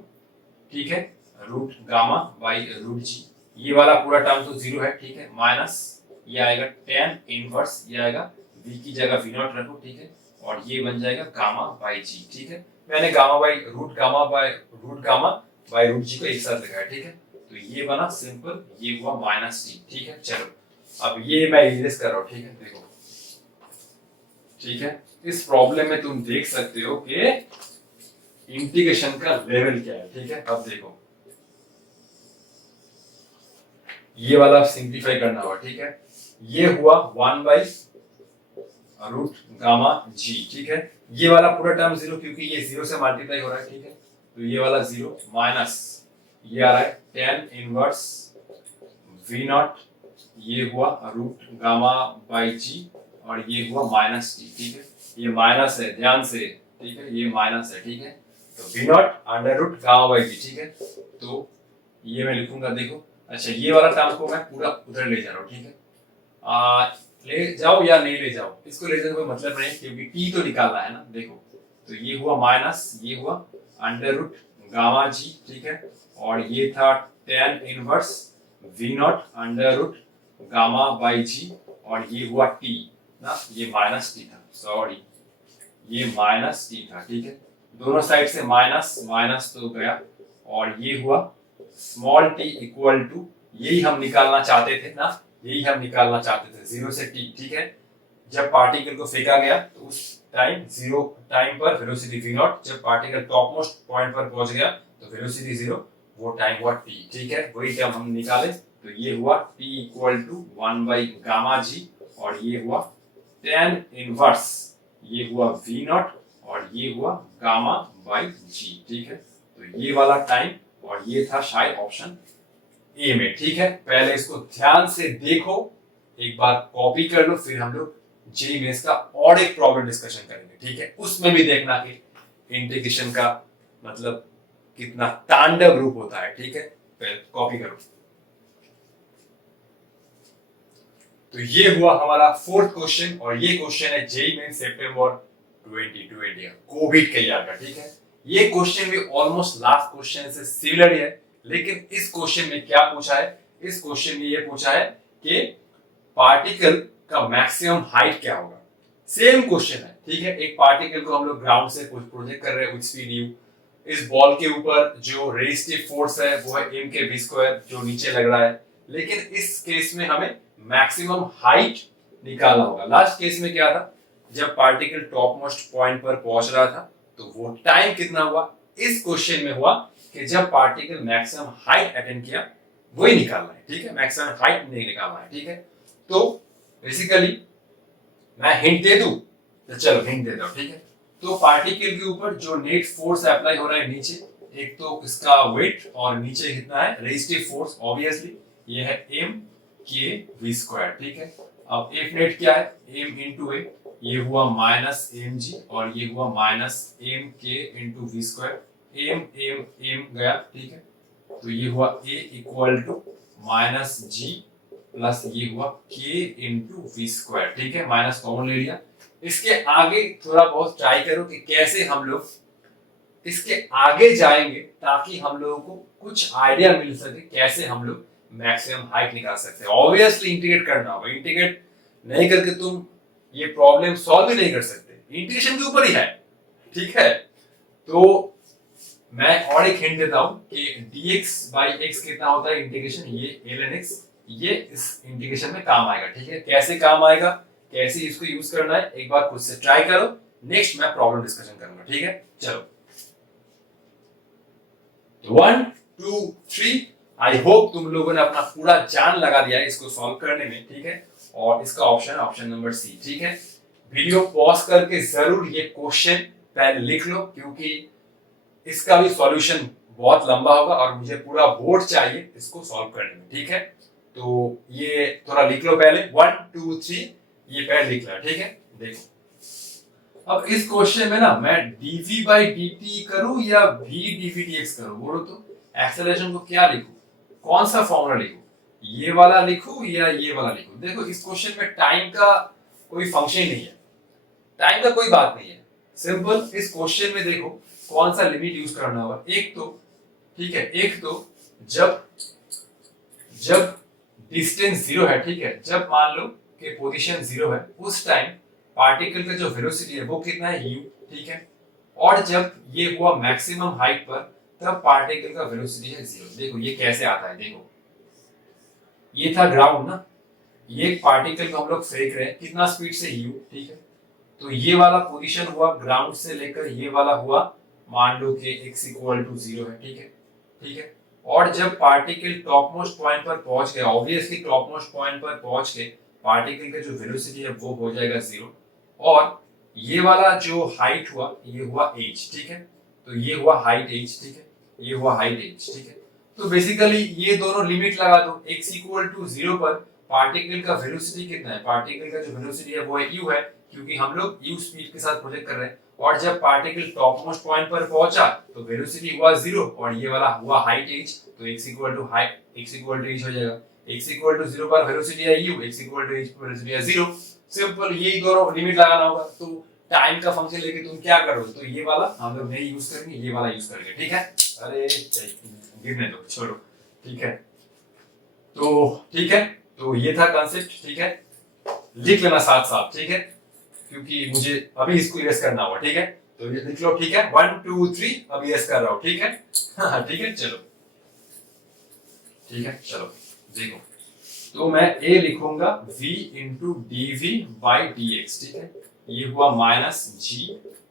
ठीक है, रूट गामा बाई रूट जी, ये वाला पूरा टर्म तो 0 है, ठीक है, माइनस ये आएगा tan इनवर्स, ये आएगा v की जगह v नॉट रखो, ठीक है, और ये बन जाएगा गामा बाई जी, ठीक है। मैंने gamma by root gamma by root G को एक साथ लिखा है, ठीक है। तो ये बना सिंपल, ये हुआ माइनस जी, ठीक है। चलो अब ये मैं इरेज कर रहा हूँ, ठीक है, देखो, ठीक है। इस प्रॉब्लम में तुम देख सकते हो कि इंटीग्रेशन का लेवल क्या है, ठीक है। अब देखो ये वाला सिंप्लीफाई करना होगा, ठीक है। ये हुआ 1 बाई रूट गामा जी, ठीक है। ये वाला पूरा टर्म जीरो, क्योंकि ये जीरो से मल्टीप्लाई हो रहा है, ठीक है। तो ये वाला जीरो माइनस ये आ रहा है टेन इनवर्स वी नॉट, ये हुआ रूट गामा बाई जी, और ये हुआ माइनस जी, ठीक है। ये माइनस है, ध्यान से, ठीक है, ये माइनस है, ठीक है। तो V not under root gamma by G, ठीक है। तो ये मैं लिखूंगा, देखो, अच्छा ये वाला टर्म को मैं पूरा उधर ले जा रहा हूँ, ठीक है। ले जाओ या नहीं ले जाओ, इसको ले जाने का कोई मतलब नहीं, क्योंकि टी तो निकालना है ना, देखो। तो ये हुआ माइनस, ये हुआ अंडर रूट गामा जी, ठीक है, और ये था tan inverse V not under root gamma by G, और ये हुआ टी ना, ये माइनस टी था, सॉरी, ये माइनस टी था, ठीक है। दोनों साइड से माइनस माइनस तो गया, और ये हुआ स्मॉल टी इक्वल टू, यही हम निकालना चाहते थे ना, यही हम निकालना चाहते थे, जीरो से टी, ठीक है। जब पार्टिकल को फेंका गया तो उस टाइम जीरो टाइम पर वेलोसिटी वी नॉट, जब पार्टिकल टॉप मोस्ट पॉइंट पर पहुंच गया तो वेलोसिटी जीरो, वो टाइम हुआ टी, ठीक है। वही टाइम हम निकाले, तो ये हुआ T equal to 1 by gamma G, और ये हुआ टेन इनवर्स, ये हुआ वी नॉट, और ये हुआ गामा बाई जी, ठीक है। तो ये वाला टाइम, और ये था शायद ऑप्शन ए में, ठीक है। पहले इसको ध्यान से देखो, एक बार कॉपी कर लो, फिर हम लोग जेईई मेंस का और एक प्रॉब्लम डिस्कशन करेंगे, ठीक है। उसमें भी देखना कि इंटीग्रेशन का मतलब कितना तांडव रूप होता है, ठीक है। पहले कॉपी करो। तो ये हुआ हमारा फोर्थ क्वेश्चन, और ये क्वेश्चन है जेईई मेंस सितंबर 2020 कोविड के ईयर का, ठीक है। ये क्वेश्चन भी ऑलमोस्ट लास्ट क्वेश्चन से सिमिलर ही है, लेकिन इस क्वेश्चन में क्या पूछा है, इस क्वेश्चन में ये पूछा है कि पार्टिकल का मैक्सिमम हाइट क्या होगा। सेम क्वेश्चन है, ठीक है। एक पार्टिकल को हम लोग ग्राउंड से कुछ प्रोजेक्ट कर रहे हैं विद स्पीड यू, इस बॉल के ऊपर जो रेजिस्टिव फोर्स है वो है m के v स्क्वायर, जो नीचे लग रहा है। लेकिन इस केस में हमें मैक्सिमम हाइट निकालना होगा। लास्ट केस में क्या था, जब पार्टिकल टॉप मोस्ट पॉइंट पर पहुंच रहा था तो वो टाइम कितना हुआ। इस क्वेश्चन में हुआ कि जब पार्टिकल मैक्सिमम हाइट अटेंड किया, वही निकालना है, ठीक है। मैक्सिमम हाइट नहीं निकालना है, ठीक है। तो बेसिकली मैं हिंट दे दूं, तो चलो हिंट देता हूं, ठीक है। तो पार्टिकल के ऊपर जो नेट फोर्स अप्लाई हो रहा है नीचे, एक तो इसका वेट, और नीचे कितना है रेजिस्टिव फोर्स, ऑब्वियसली ये है m k v स्क्वायर, ठीक है। अब एफ नेट क्या है, m इंटू ए, ये हुआ माइनस एम जी, और ये हुआ minus m k into v square, m m m गया, ठीक है। तो ये हुआ a equal to minus g plus ये हुआ k इंटू वी स्क्वायर, ठीक है। माइनस कॉमन ले लिया। इसके आगे थोड़ा बहुत ट्राई करो कि कैसे हम लोग इसके आगे जाएंगे, ताकि हम लोगों को कुछ आइडिया मिल सके कैसे हम लोग मैक्सिमम हाइट निकाल सकते हैं। ऑब्वियसली इंटीग्रेट करना होगा, इंटीग्रेट नहीं करके तुम ये प्रॉब्लम सॉल्व ही नहीं कर सकते, इंटीग्रेशन के ऊपर ही है, ठीक है। तो मैं और एक हिंट देता हूं कि dx by x कितना होता है इंटीग्रेशन, ये ln x, ये इस इंटीग्रेशन में काम आएगा, ठीक है। कैसे काम आएगा, कैसे इसको यूज करना है, एक बार खुद से ट्राई करो, नेक्स्ट मैं प्रॉब्लम डिस्कशन करूंगा, ठीक है। चलो 1 2 3, आई होप तुम लोगों ने अपना पूरा जान लगा दिया है इसको सॉल्व करने में, ठीक है। और इसका ऑप्शन नंबर सी, ठीक है। वीडियो पॉज करके जरूर ये क्वेश्चन पहले लिख लो, क्योंकि इसका भी सॉल्यूशन बहुत लंबा होगा और मुझे पूरा बोर्ड चाहिए इसको सॉल्व करने में, ठीक है। तो ये थोड़ा लिख लो पहले, 1 2 3 ये पहले लिख लो, ठीक है। देखो अब इस क्वेश्चन में ना मैं dv by dt करूं या v dv dx करूं, बोलो तो एक्सेलरेशन को क्या लिखूं, कौन सा फॉर्मूला लिखूं, ये वाला लिखूं या ये वाला लिखूं। देखो इस क्वेश्चन में टाइम का कोई फंक्शन नहीं है, टाइम का कोई बात नहीं है, सिंपल। इस क्वेश्चन में देखो कौन सा लिमिट यूज करना होगा, एक तो ठीक है, एक तो जब डिस्टेंस जीरो है, ठीक है, जब मान लो कि पोजीशन जीरो है, उस टाइम पार्टिकल का जो वेलोसिटी है वो कितना है u, ठीक है। और जब ये हुआ मैक्सिमम हाइट पर, तब पार्टिकल का वेलोसिटी है 0। देखो ये कैसे आता है, देखो ये था ग्राउंड ना, ये पार्टिकल को हम लोग फेंक रहे हैं कितना स्पीड से u, ठीक है। तो ये वाला पोजीशन हुआ ग्राउंड से लेकर ये वाला हुआ, मान लो कि x इक्वल टू 0 है, ठीक है, ठीक है। और जब पार्टिकल टॉप मोस्ट पॉइंट पर पहुंच गया, ऑब्वियसली टॉप मोस्ट पॉइंट पर पहुंच के पार्टिकल का जो वेलोसिटी है वो हो जाएगा 0। और ये वाला जो हाइट हुआ ये हुआ h, ठीक है। तो ये हुआ हाइट h, ठीक है, ये हुआ हाइट h, ठीक है। तो बेसिकली ये दोनों लिमिट लगा दो, x इक्वल टू 0 पर पार्टिकल का वेलोसिटी कितना है, पार्टिकल का जो वेलोसिटी है वो है u है, क्योंकि हम लोग u स्पीड के साथ प्रोजेक्ट कर रहे हैं। और जब पार्टिकल टॉप मोस्ट पॉइंट पर पहुंचा तो वेलोसिटी हुआ 0 और ये वाला हुआ हाइट h, तो x equal to height x equal to h हो जाएगा। x इक्वल टू 0 पर वेलोसिटी है u, x equal to h पर वेलोसिटी है 0। सिंपल, यही दोनों लिमिट लगाना होगा। तो टाइम का फंक्शन लेके तुम क्या करोगे, तो ये वाला हम लोग नहीं यूज करेंगे, ये वाला यूज करेंगे, ठीक है। अरे गिरने दो, छोड़ो, ठीक है। तो ठीक है, तो ये था कॉन्सेप्ट, ठीक है। लिख लेना साथ साथ, ठीक है, क्योंकि मुझे अभी इसको इरेज करना होगा, ठीक है। तो ये लिख लो, ठीक है, 1 2 3 अब इरेज कर रहा हूं, ठीक है। हाँ ठीक है, चलो ठीक है, चलो देखो। तो मैं a लिखूंगा v into d v by d x, ठीक है। ये हुआ माइनस g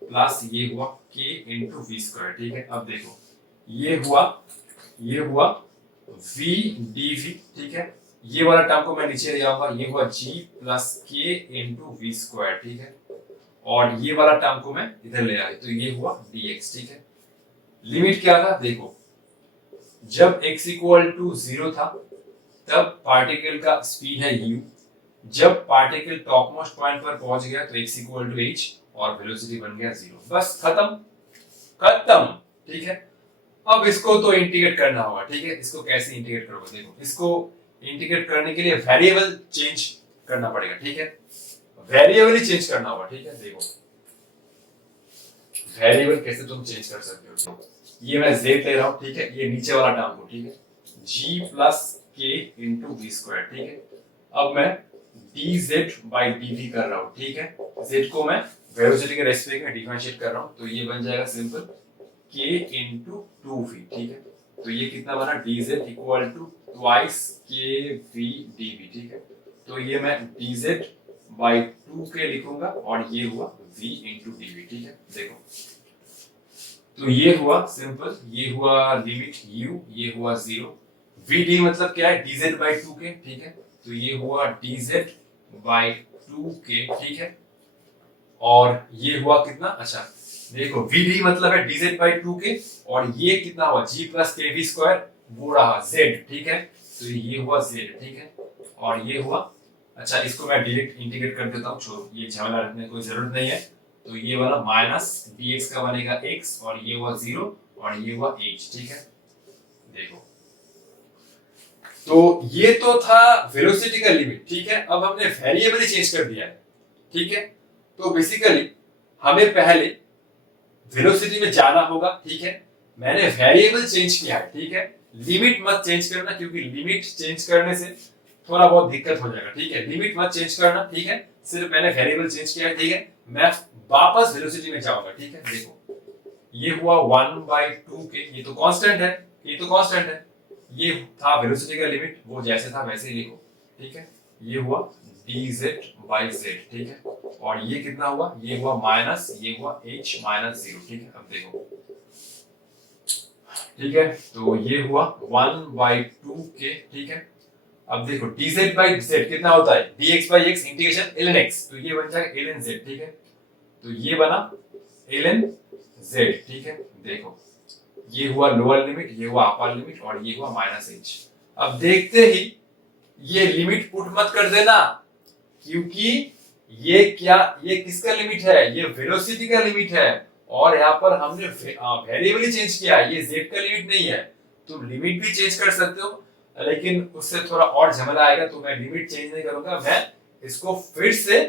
प्लस ये हुआ k इंटू वी स्क्वायर, ठीक है। अब देखो ये हुआ v डी वी, ठीक है। ये वाला टर्म को मैं नीचे ले आऊंगा, ये हुआ g plus k into v square, ठीक है। और ये वाला टर्म को मैं इधर ले आया, तो ये हुआ dx, ठीक है। लिमिट क्या था, देखो जब x इक्वल टू 0 था तब पार्टिकल का स्पीड है u, जब पार्टिकल टॉप मोस्ट पॉइंट पर पहुंच गया तो x इक्वल टू h और वेलोसिटी बन गया 0। बस खत्म खत्म, ठीक है। अब इसको तो इंटीग्रेट करना होगा, ठीक है। इसको कैसे इंटीग्रेट करोगे, देखो इसको इंटीग्रेट करने के लिए वेरिएबल चेंज करना पड़ेगा, ठीक है। वेरिएबल ही चेंज करना होगा, ठीक है। देखो वेरिएबल कैसे तुम चेंज कर सकते हो, ये मैं z ले रहा हूं, ठीक है। ये नीचे वाला टर्म को, ठीक है, g plus k into v square, ठीक है। अब मैं dz बाई dv कर रहा हूं, ठीक है। z को मैं वेलोसिटी के रेस्पेक्ट में डिफरेंशिएट कर रहा हूं, तो ये बन जाएगा सिंपल k इंटू 2v, ठीक है। तो ये कितना बना, dz equal to twice kv dv, ठीक है। तो ये मैं dz बाई 2k लिखूंगा और ये हुआ v इंटू dv, ठीक है। देखो तो ये हुआ सिंपल, ये हुआ लिमिट u, ये हुआ 0। vd मतलब क्या है, dz बाई 2k, ठीक है। तो ये हुआ dz बाई 2k, ठीक है। और ये हुआ कितना, अच्छा देखो vd मतलब है dz बाई 2k और ये कितना हुआ g plus k v square, वो रहा z, ठीक है। तो ये हुआ z, ठीक है। और ये हुआ, अच्छा इसको मैं डायरेक्ट इंटीग्रेट कर देता हूँ, छोड़ो ये झमेला रखने की कोई जरूरत नहीं है। तो ये वाला माइनस dx का बनेगा x और ये हुआ 0 और ये हुआ h, ठीक है। देखो तो ये तो था वेलोसिटी का लिमिट, ठीक है। अब हमने वेरिएबल ही चेंज कर दिया है, ठीक है। तो बेसिकली हमें पहले वेलोसिटी में जाना होगा, ठीक है। मैंने वेरिएबल चेंज किया है, ठीक है। लिमिट मत चेंज करना, क्योंकि लिमिट चेंज करने से थोड़ा बहुत दिक्कत हो जाएगा, ठीक है। लिमिट मत चेंज करना, ठीक है। सिर्फ मैंने वेरिएबल चेंज किया है, ठीक है। मैं वापस वेलोसिटी में जाऊंगा, ठीक है। देखो ये हुआ 1/2k, ये तो कांस्टेंट है, ये तो कांस्टेंट है। ये था वेलोसिटी का लिमिट, वो जैसे था वैसे ही लिखो, ठीक है। ये हुआ dz बाई z, ठीक है। और ये कितना हुआ, ये हुआ माइनस, ये हुआ h माइनस 0, ठीक है। अब देखो ठीक है, तो ये हुआ 1/2k, ठीक है। अब देखो dz बाई z कितना होता है, dx by x integration ln x, तो ये बन जाएगा ln z, ठीक है। तो ये बना ln z, ठीक है। देखो ये हुआ लोअर लिमिट, ये हुआ अपर लिमिट और ये हुआ माइनस h। अब देखते ही ये लिमिट पुट मत कर देना, क्योंकि ये क्या, ये किसका लिमिट है, ये वेलोसिटी का लिमिट है। और यहाँ पर हमने वेरिएबल चेंज किया है, ये z का लिमिट नहीं है। तुम लिमिट भी चेंज कर सकते हो, लेकिन उससे थोड़ा और झमेला आएगा, तो मैं लिमिट चेंज नहीं करूंगा, मैं इसको फिर से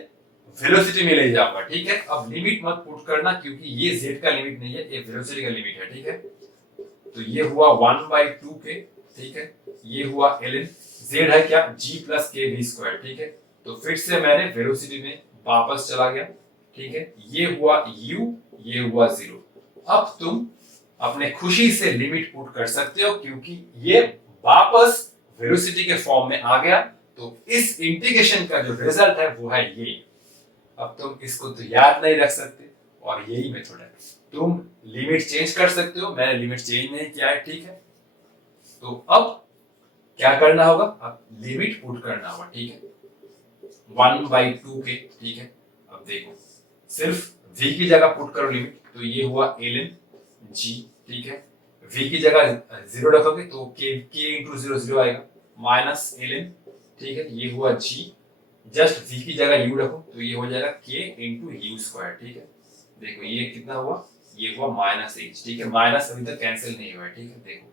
वेलोसिटी में ले जाऊंगा, ठीक है। अब लिमिट मत पुट करना, क्योंकि ये z का लिमिट नहीं है, ये वेलोसिटी का लिमिट है, ठीक है। तो ये हुआ 1/2k, ठीक है। ये हुआ ln z है क्या, g plus k v square, ठीक है। तो फिर से मैंने वेलोसिटी में वापस चला गया, ठीक है, ये हुआ u, ये हुआ 0। अब तुम अपने खुशी से लिमिट पुट कर सकते हो क्योंकि ये वापस वेलोसिटी के फॉर्म में आ गया। तो इस इंटीग्रेशन का जो रिजल्ट है वो है ये। अब तुम इसको तो याद नहीं रख सकते और यही मेथड है। तुम लिमिट चेंज कर सकते हो, मैंने लिमिट चेंज नहीं किया है, ठीक है। तो अब क्या करना होगा, अब लिमिट पुट करना होगा, ठीक है, 1/2 के, ठीक है। अब देखो सिर्फ v की जगह पुट करो लिमिट, तो ये हुआ ln g, ठीक है। v की जगह 0 रखोगे तो k इंटू 0 0 आएगा, माइनस ln, ठीक है, ये हुआ g। जस्ट v की जगह u रखो तो ये हो जाएगा k इंटू यू स्क्वायर, ठीक है। देखो ये कितना हुआ, ये हुआ माइनस h, ठीक है। माइनस अभी तक कैंसिल नहीं हुआ है, ठीक है। देखो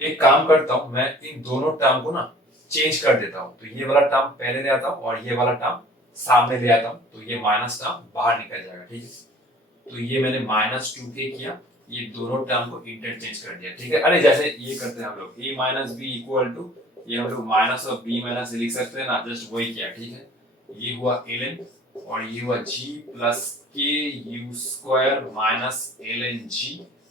एक काम करता हूं, मैं इन दोनों टर्म को ना चेंज कर देता हूं, तो ये वाला टर्म पहले ले आता हूं और ये वाला टर्म सामने ले आता हूं, तो ये माइनस टर्म बाहर निकल जाएगा, ठीक है। तो ये मैंने -2k किया, ये दोनों टर्म को इंटरचेंज कर दिया, ठीक है। अरे जैसे ये करते हैं हम लोग a minus b equal to, ये हम लोग माइनस ऑफ b माइनस लिख सकते हैं ना, जस्ट वही किया, ठीक है। ये हुआ ln और ये हुआ g प्लस k u स्क्वायर minus ln g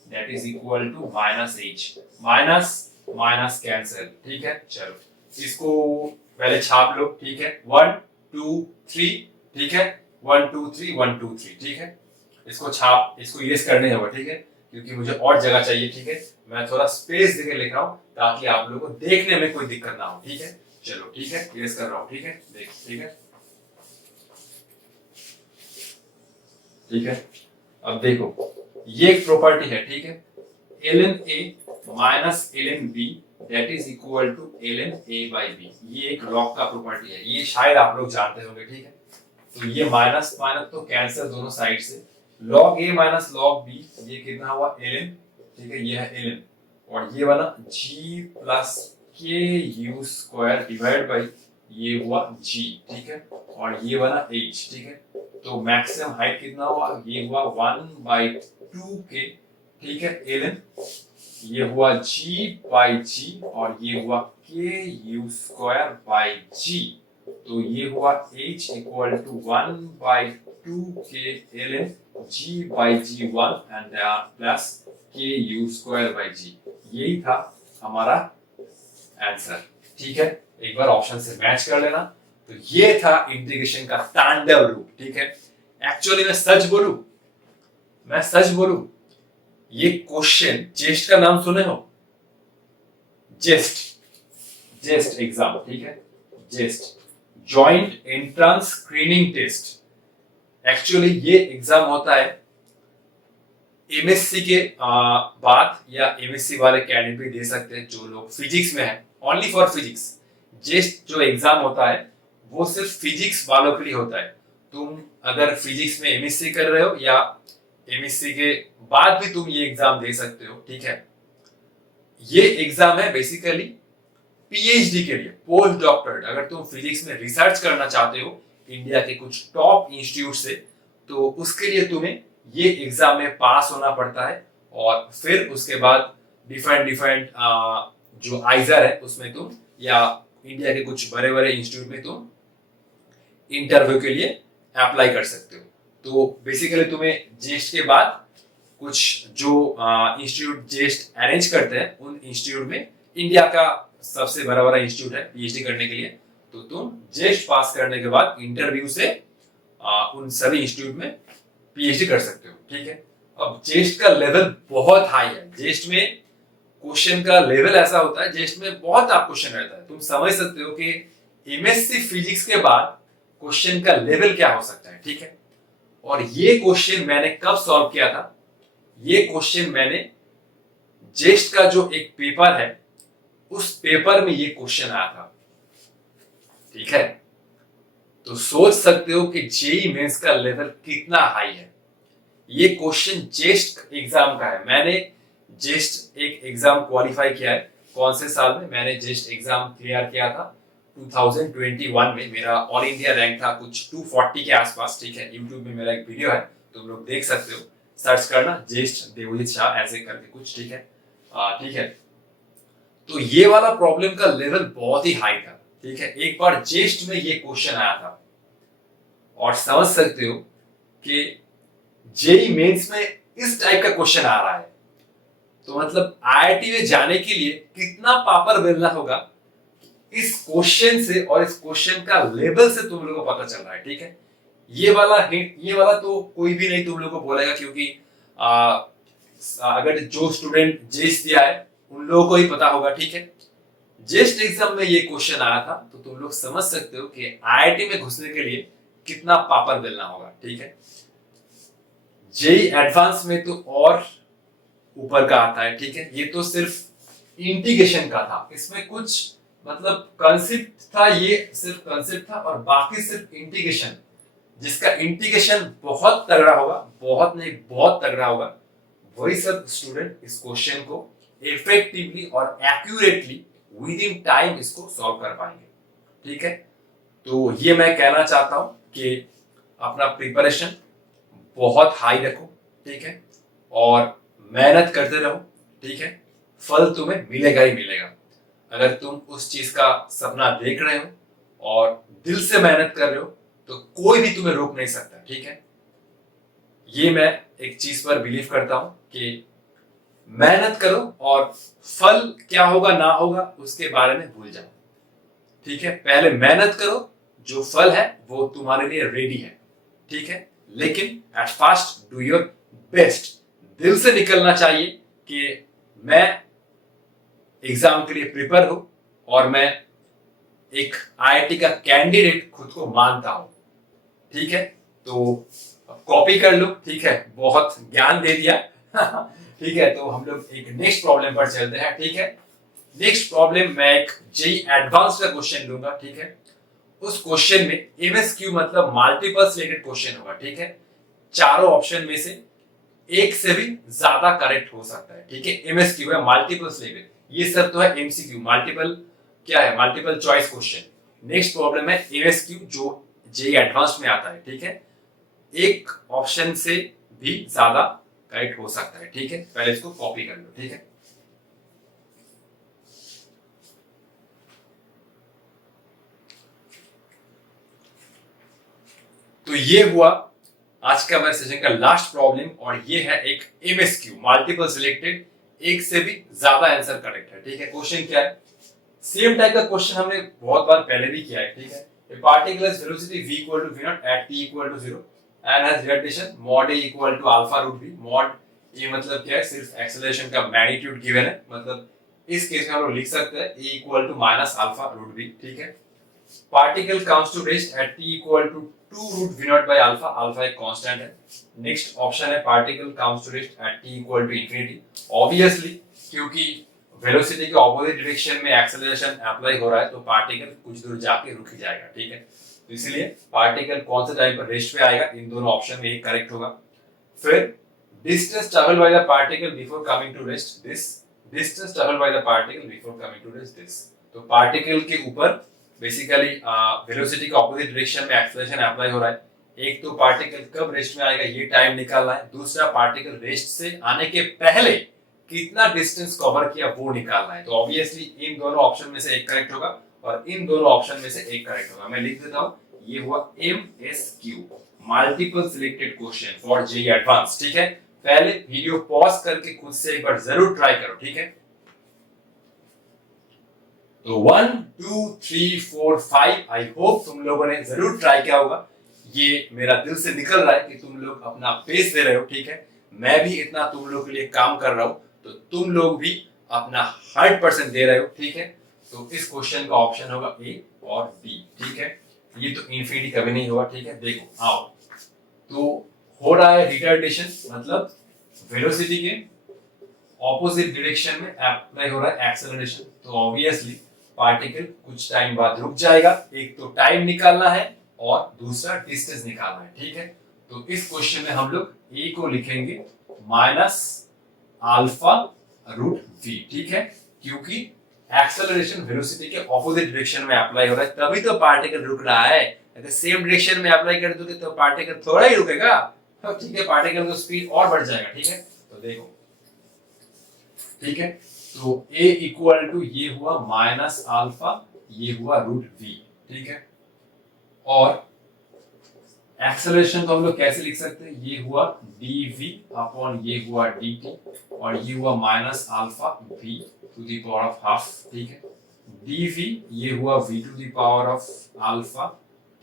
that is equal to -h, minus minus cancel, ठीक है। चलो इसको पहले छाप लो, ठीक है, 1 2 3, ठीक है, 1 2 3 1 2 3, ठीक है। इसको छाप, इसको इरेज करने होगा, ठीक है, क्योंकि मुझे और जगह चाहिए, ठीक है। मैं थोड़ा स्पेस देके लिख रहा हूं ताकि आप लोगों को देखने में कोई दिक्कत ना हो, ठीक है। चलो ठीक है, इरेज कर रहा हूं, ठीक है, देख, ठीक है, ठीक है। अब देखो ये एक प्रॉपर्टी है, ठीक है, ln a minus ln b that is equal to ln a by b। ये एक लॉग का प्रॉपर्टी है, ये शायद आप लोग जानते होंगे, ठीक है। तो ये माइनस माइनस तो कैंसिल दोनों साइड से, log a minus log b, ये कितना हुआ ln, ठीक है, ये है ln, और ये वाला g plus k u square divide by ये हुआ g, ठीक है, और ये वाला h, ठीक है। तो मैक्सिमम हाइट कितना हुआ, ये हुआ 1/2k, ठीक है, ln, ये हुआ g बाई g और ये हुआ k u स्क्वायर बाई g। तो ये हुआ h इक्वल टू 1/2k ln g by g 1 and plus k u स्क्वायर बाई g। यही था हमारा आंसर, ठीक है। एक बार ऑप्शन से मैच कर लेना। तो ये था इंटीग्रेशन का तांडव रूप, ठीक है। एक्चुअली मैं सच बोलूं, ये क्वेश्चन जेस्ट का नाम सुने हो, जेस्ट एग्जाम, ठीक है, JEST joint entrance screening test. Actually ये एग्जाम होता है एमएससी के बाद, या एमएससी वाले कैंडिडेट भी दे सकते हैं जो लोग फिजिक्स में है, ओनली फॉर फिजिक्स। जेस्ट जो एग्जाम होता है वो सिर्फ फिजिक्स वालों के लिए होता है। तुम अगर फिजिक्स में एमएससी कर रहे हो या एमएससी के बाद भी तुम ये एग्जाम दे सकते हो, ठीक है। ये एग्जाम है बेसिकली पीएचडी के लिए, पोस्ट डॉक्टरेट। अगर तुम फिजिक्स में रिसर्च करना चाहते हो इंडिया के कुछ टॉप इंस्टीट्यूट से, तो उसके लिए तुम्हें ये एग्जाम में पास होना पड़ता है, और फिर उसके बाद डिफरेंट जो आइजर है उसमें तुम, या इंडिया के कुछ बड़े बड़े इंस्टीट्यूट में तुम इंटरव्यू के लिए अप्लाई कर सकते हो। तो बेसिकली तुम्हें जेस्ट के बाद कुछ जो इंस्टीट्यूट जेस्ट अरेंज करते हैं, उन इंस्टीट्यूट में, इंडिया का सबसे बड़ा बड़ा इंस्टीट्यूट है पीएचडी करने के लिए, तो तुम जेस्ट पास करने के बाद इंटरव्यू से उन सभी इंस्टीट्यूट में पीएचडी कर सकते हो, ठीक है। अब जेस्ट का लेवल बहुत हाई है, जेस्ट में क्वेश्चन का लेवल ऐसा होता है, जेस्ट में बहुत टफ क्वेश्चन रहता है। तुम समझ सकते हो कि एमएससी फिजिक्स के बाद क्वेश्चन का लेवल क्या हो सकता है, ठीक है। और ये क्वेश्चन मैंने कब सॉल्व किया था, ये क्वेश्चन मैंने जेस्ट का जो एक पेपर है उस पेपर में ये क्वेश्चन आया था, ठीक है। तो सोच सकते हो कि जेईई मेंस का लेवल कितना हाई है। ये क्वेश्चन जेस्ट एग्जाम का है। मैंने जेस्ट एक एग्जाम क्वालिफाई किया है, कौन से साल में, मैंने जेस्ट एग्जाम क्लियर किया था 2021 में। मेरा ऑल इंडिया रैंक था कुछ 240 के आसपास, ठीक है। यूट्यूब में मेरा एक वीडियो है, तुम लोग देख सकते हो, सर्च करना जेस्ट देवजीत शाह ऐसे करके कुछ, ठीक है, ठीक है। तो ये वाला प्रॉब्लम का लेवल बहुत ही हाई था, ठीक है। एक बार जेस्ट में ये क्वेश्चन आया था, और समझ सकते हो कि जेई मेंस में इस टाइप का क्वेश्चन आ रहा है, तो मतलब आईआईटी में जाने के लिए कितना पापड़ बेलना होगा इस क्वेश्चन से, और इस क्वेश्चन का लेवल से तुम लोगों को पता चल रहा है। ठीक है, ये वाला हिंट, ये वाला तो कोई भी नहीं तुम लोगों को बोलेगा, क्योंकि अगर जो स्टूडेंट जेस दिया है उन लोगों को ही पता होगा। ठीक है, जेस्ट एग्जाम में ये क्वेश्चन आया था, तो तुम लोग समझ सकते हो कि आईआईटी में घुसने के लिए कितना पापड़ बेलना होगा। ठीक है, जेई एडवांस में तो और ऊपर का आता है। ठीक है, ये तो सिर्फ इंटीग्रेशन का था, इसमें कुछ मतलब कंसेप्ट था, ये सिर्फ कंसेप्ट था, और बाकी सिर्फ इंटीग्रेशन। जिसका इंटीग्रेशन बहुत तगड़ा होगा, बहुत नहीं बहुत तगड़ा होगा, वही सब स्टूडेंट इस क्वेश्चन को इफेक्टिवली और एक्यूरेटली विद इन टाइम इसको सॉल्व कर पाएंगे। ठीक है, तो ये मैं कहना चाहता हूं कि अपना प्रिपरेशन बहुत हाई रखो। ठीक है, और मेहनत करते रहो। ठीक है, फल तुम्हें मिलेगा ही मिलेगा। अगर तुम उस चीज का सपना देख रहे हो और दिल से मेहनत कर रहे हो, तो कोई भी तुम्हें रोक नहीं सकता। ठीक है, ये मैं एक चीज पर बिलीव करता हूं कि मेहनत करो और फल क्या होगा ना होगा उसके बारे में भूल जाओ। ठीक है, पहले मेहनत करो, जो फल है वो तुम्हारे लिए रेडी है। ठीक है, लेकिन at first do your best. दिल से निकलना चाहिए कि मैं एग्जाम के लिए प्रिपेयर हूं और मैं एक आईआईटी का कैंडिडेट खुद को मानता हूं। ठीक है, तो कॉपी कर लो। ठीक है, बहुत ज्ञान दे दिया। ठीक है, तो हम लोग एक नेक्स्ट प्रॉब्लम पर चलते हैं। ठीक है, नेक्स्ट प्रॉब्लम मैं एक जेई एडवांस का क्वेश्चन लूंगा। ठीक है, उस क्वेश्चन में एमएसक्यू मतलब मल्टीपल सिलेक्टेड क्वेश्चन होगा। ठीक है, चारों ऑप्शन में से एक से भी ज्यादा करेक्ट हो सकता है। ठीक है, एमएसक्यू है, मल्टीपल सिलेक्टेड। ये सब तो है एमसीक्यू, मल्टीपल क्या है, multiple choice question. Next problem है एमएसक्यू जो जेई एडवांस में आता है। ठीक है, एक ऑप्शन से भी ज्यादा करेक्ट हो सकता है। ठीक है, पहले इसको कॉपी कर लो। ठीक है, तो ये हुआ आज का मेरे सेशन का लास्ट प्रॉब्लम, और ये है एक एमएसक्यू मल्टीपल सिलेक्टेड, एक से भी ज्यादा आंसर करेक्ट है। ठीक है, क्वेश्चन क्या है, सेम टाइप का क्वेश्चन हमने बहुत बार पहले भी किया है। ठीक है, a particle has velocity v equal to v naught at t equal to 0 and has retardation mod a equal to alpha root v। mod a मतलब क्या है, सिर्फ एक्सेलरेशन का मैग्नीट्यूड गिवन है, मतलब इस केस में हम लोग लिख सकते हैं a equal to minus alpha root v। ठीक है, particle comes to rest at t equal to 2 root v naught by alpha, alpha एक कांस्टेंट है। नेक्स्ट ऑप्शन है particle comes to rest at t equal to infinity। Obviously क्योंकि velocity के opposite direction में acceleration apply हो रहा है, तो पार्टिकल कुछ दूर जाके रुक ही जाएगा। ठीक है, तो इसलिए पार्टिकल कौन सा टाइम पर रेस्ट पे आएगा, इन दोनों ऑप्शन में एक करेक्ट होगा। फिर distance travel by the particle before coming to rest, this distance travel by the particle before coming to rest, this. तो पार्टिकल के ऊपर बेसिकली वेलोसिटी के ऑपोजिट डायरेक्शन में एक्सेलरेशन अप्लाई हो रहा है। एक तो पार्टिकल कब रेस्ट में आएगा ये टाइम निकालना है, दूसरा पार्टिकल रेस्ट से आने के पहले कितना डिस्टेंस कवर किया वो निकालना है। तो ऑब्वियसली इन दोनों ऑप्शन में से एक करेक्ट होगा और इन दोनों ऑप्शन में से एक करेक्ट होगा। मैं लिख देता हूं, ये हुआ MSQ multiple selected question for JEE advance. ठीक है, पहले वीडियो पॉज करके खुद से एक बार जरूर ट्राई करो। ठीक है, तो 1 2 3 4 5 आई होप तुम लोगों ने जरूर ट्राई किया होगा। ये मेरा दिल से निकल रहा है कि तुम लोग अपना पेस दे रहे हो। ठीक है, मैं भी इतना तुम लोग के लिए काम कर रहा हूं, तो तुम लोग भी अपना 100% दे रहे हो। ठीक है, तो इस क्वेश्चन का ऑप्शन होगा ए और बी। ठीक है, ये तो इन्फिनिटी कभी नहीं होगा। ठीक है, देखो आओ, तो हो रहा है रिटार्डेशन, मतलब वेलोसिटी के ऑपोजिट डायरेक्शन में अप्लाई हो रहा है एक्सेलरेशन, तो ऑब्वियसली पार्टिकल कुछ टाइम बाद रुक जाएगा। एक तो टाइम निकालना है और दूसरा डिस्टेंस निकालना है। ठीक है, तो इस क्वेश्चन में हम लोग ए को लिखेंगे माइनस अल्फा रूट वी। ठीक है, क्योंकि एक्सेलरेशन वेलोसिटी के ऑपोजिट डायरेक्शन में अप्लाई हो रहा है, तभी तो पार्टिकल रुक रहा है। अगर सेम डायरेक्शन में अप्लाई कर दोगे तो पार्टिकल थोड़ा ही रुकेगा। तो ठीक है, पार्टिकल का स्पीड और बढ़ जाएगा। ठीक है, तो देखो, ठीक है, तो a इक्वल टू ये हुआ माइनस अल्फा, ये हुआ रूट वी। ठीक है, और एक्सेलरेशन को हम लोग कैसे लिख सकते हैं, ये हुआ dv अपॉन ये हुआ dt और ये हुआ minus alpha v to the power of half, ठीक है। dv ये हुआ v to the power of alpha,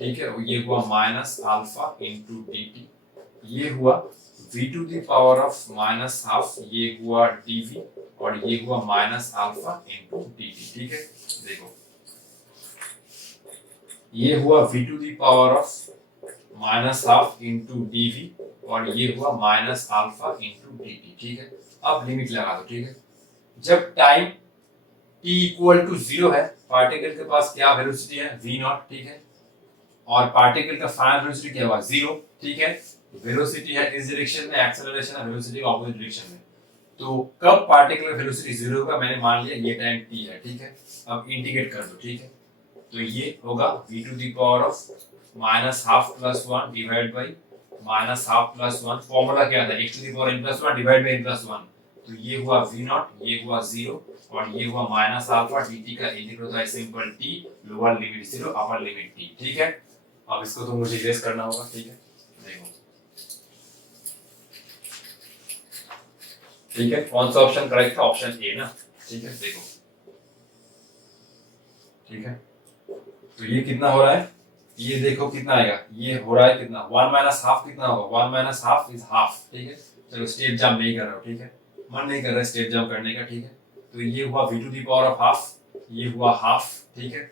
ठीक है, और ये हुआ माइनस अल्फा इनटू dt, ये हुआ v to the power of minus half, ये हुआ dv और ये हुआ माइनस अल्फा इनटू dt, ठीक है। देखो ये हुआ v to the power of minus half into d v और ये हुआ minus alpha into d T, ठीक है। अब लिमिट लगा दो, ठीक है। जब टाइम t इक्वल टू 0 है, पार्टिकल के पास क्या वेलोसिटी है, v नॉट, ठीक है, और पार्टिकल का फाइनल वेलोसिटी क्या हुआ, 0, ठीक है। वेलोसिटी है इस डायरेक्शन में, एक्सेलरेशन है वेलोसिटी का ऑपोजिट डायरेक्शन में। तो कब पार्टिकल का वेलोसिटी 0 होगा, मैंने मान लिया ये टाइम t है, ठीक है। अब इंटीग्रेट कर दो, ठीक है। तो ये होगा v to the power of minus half plus 1 divide by minus half plus 1, formula क्या था, x to the power n plus 1 divide by n plus 1। तो ये हुआ v नॉट, ये हुआ 0 और ये हुआ माइनस अल्फा dt का इंटीग्रल होता है simple t, lower limit 0 upper limit t, ठीक है। अब इसको तो मुझे इरेज करना होगा, ठीक है। देखो ठीक है, कौन सा ऑप्शन करेक्ट था, ऑप्शन ए ना, ठीक है। देखो ठीक है, तो ये कितना हो रहा है, ये देखो कितना आएगा, ये हो रहा है कितना, 1 माइनस हाफ कितना होगा, 1 माइनस हाफ इज हाफ, ठीक है। चलो स्टेप जंप नहीं कर रहा हूं, ठीक है, मन नहीं कर रहा है स्टेप जंप करने का, ठीक है। तो ये हुआ v to the power of half, ये हुआ हाफ, ठीक है।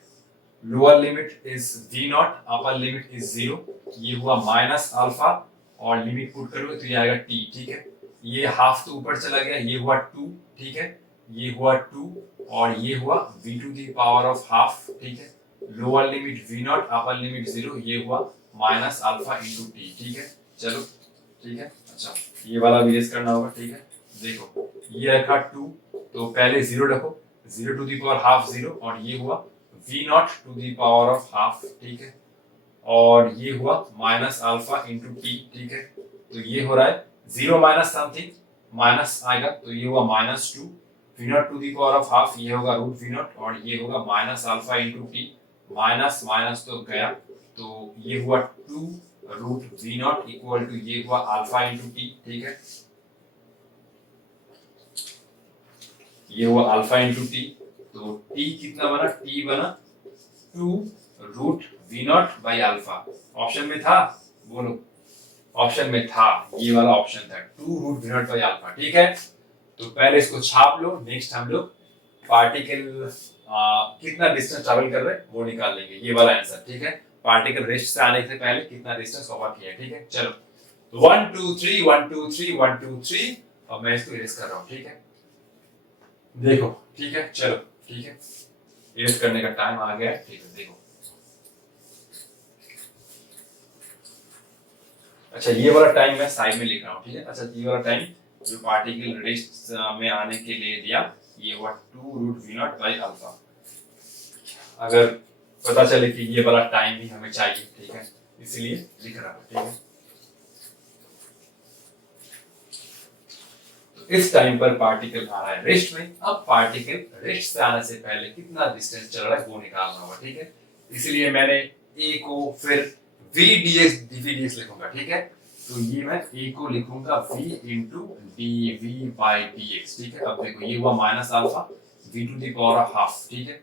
Lower limit is v naught, upper limit is 0, ये हुआ माइनस अल्फा और लिमिट पुट करोगे तो ये आएगा t, ठीक है। ये हाफ तो ऊपर चला गया, ये हुआ 2, ठीक है, ये हुआ 2 और ये हुआ v to the power of half, ठीक है। Lower limit v naught, upper limit 0, ये हुआ माइनस अल्फा इंटू टी, ठीक है। चलो ठीक है, अच्छा ये वाला भी रेस करना होगा, ठीक है। देखो ये रखा 2, तो पहले 0 रखो, 0 टू द पावर हाफ 0 और ये हुआ v naught to the power of half, ठीक है, और ये हुआ माइनस अल्फा इंटू टी, ठीक है। तो ये हो रहा है 0 माइनस समथिंग, माइनस आएगा तो ये हुआ minus 2, v naught to the power of half, ये होगा रूट v नॉट और ये होगा minus alpha into t, minus minus तो गया, तो ये हुआ 2 root v naught equal to ये हुआ अल्फा इंटू टी, ठीक है। ये हुआ अल्फा इंटू टी, तो t कितना बना, t बना 2 root v naught by alpha. Option में था, बोलो, ऑप्शन में था, ये वाला ऑप्शन था 2 root v naught by alpha, ठीक है। तो पहले इसको छाप लो, नेक्स्ट हम लोग पार्टिकल कितना डिस्टेंस ट्रैवल कर रहे हैं वो निकाल लेंगे, ये वाला आंसर, ठीक है। पार्टिकल रेस्ट से आने से पहले कितना डिस्टेंस कवर किया, ठीक है। चलो 1 2 3 1 2 3 1 2 3, अब मैं इसको इरेज कर रहा हूं, ठीक है। देखो ठीक है, चलो ठीक है, इरेज करने का टाइम आ गया है, ठीक है। देखो अच्छा ये वाला टाइम मैं साइड में लिख रहा हूं, ठीक है। अच्छा ये वाला टाइम जो पार्टिकल रेस्ट में आने के लिए दिया, ये हुआ 2 root v naught by alpha. अगर पता चले कि ये वाला टाइम भी हमें चाहिए, ठीक है, इसलिए लिख रहा हूं, ठीक है। तो इस टाइम पर पार्टिकल आ रहा है रेस्ट में, अब पार्टिकल रेस्ट से आने से पहले कितना डिस्टेंस चल रहा है वो निकालना होगा, ठीक है। इसलिए मैंने a को फिर v dx dv dx लिखूंगा, ठीक है। तो ये मैं a को लिखूंगा v into dv by dx, ठीक है। अब देखो ये हुआ minus alpha v to the power of half, ठीक है।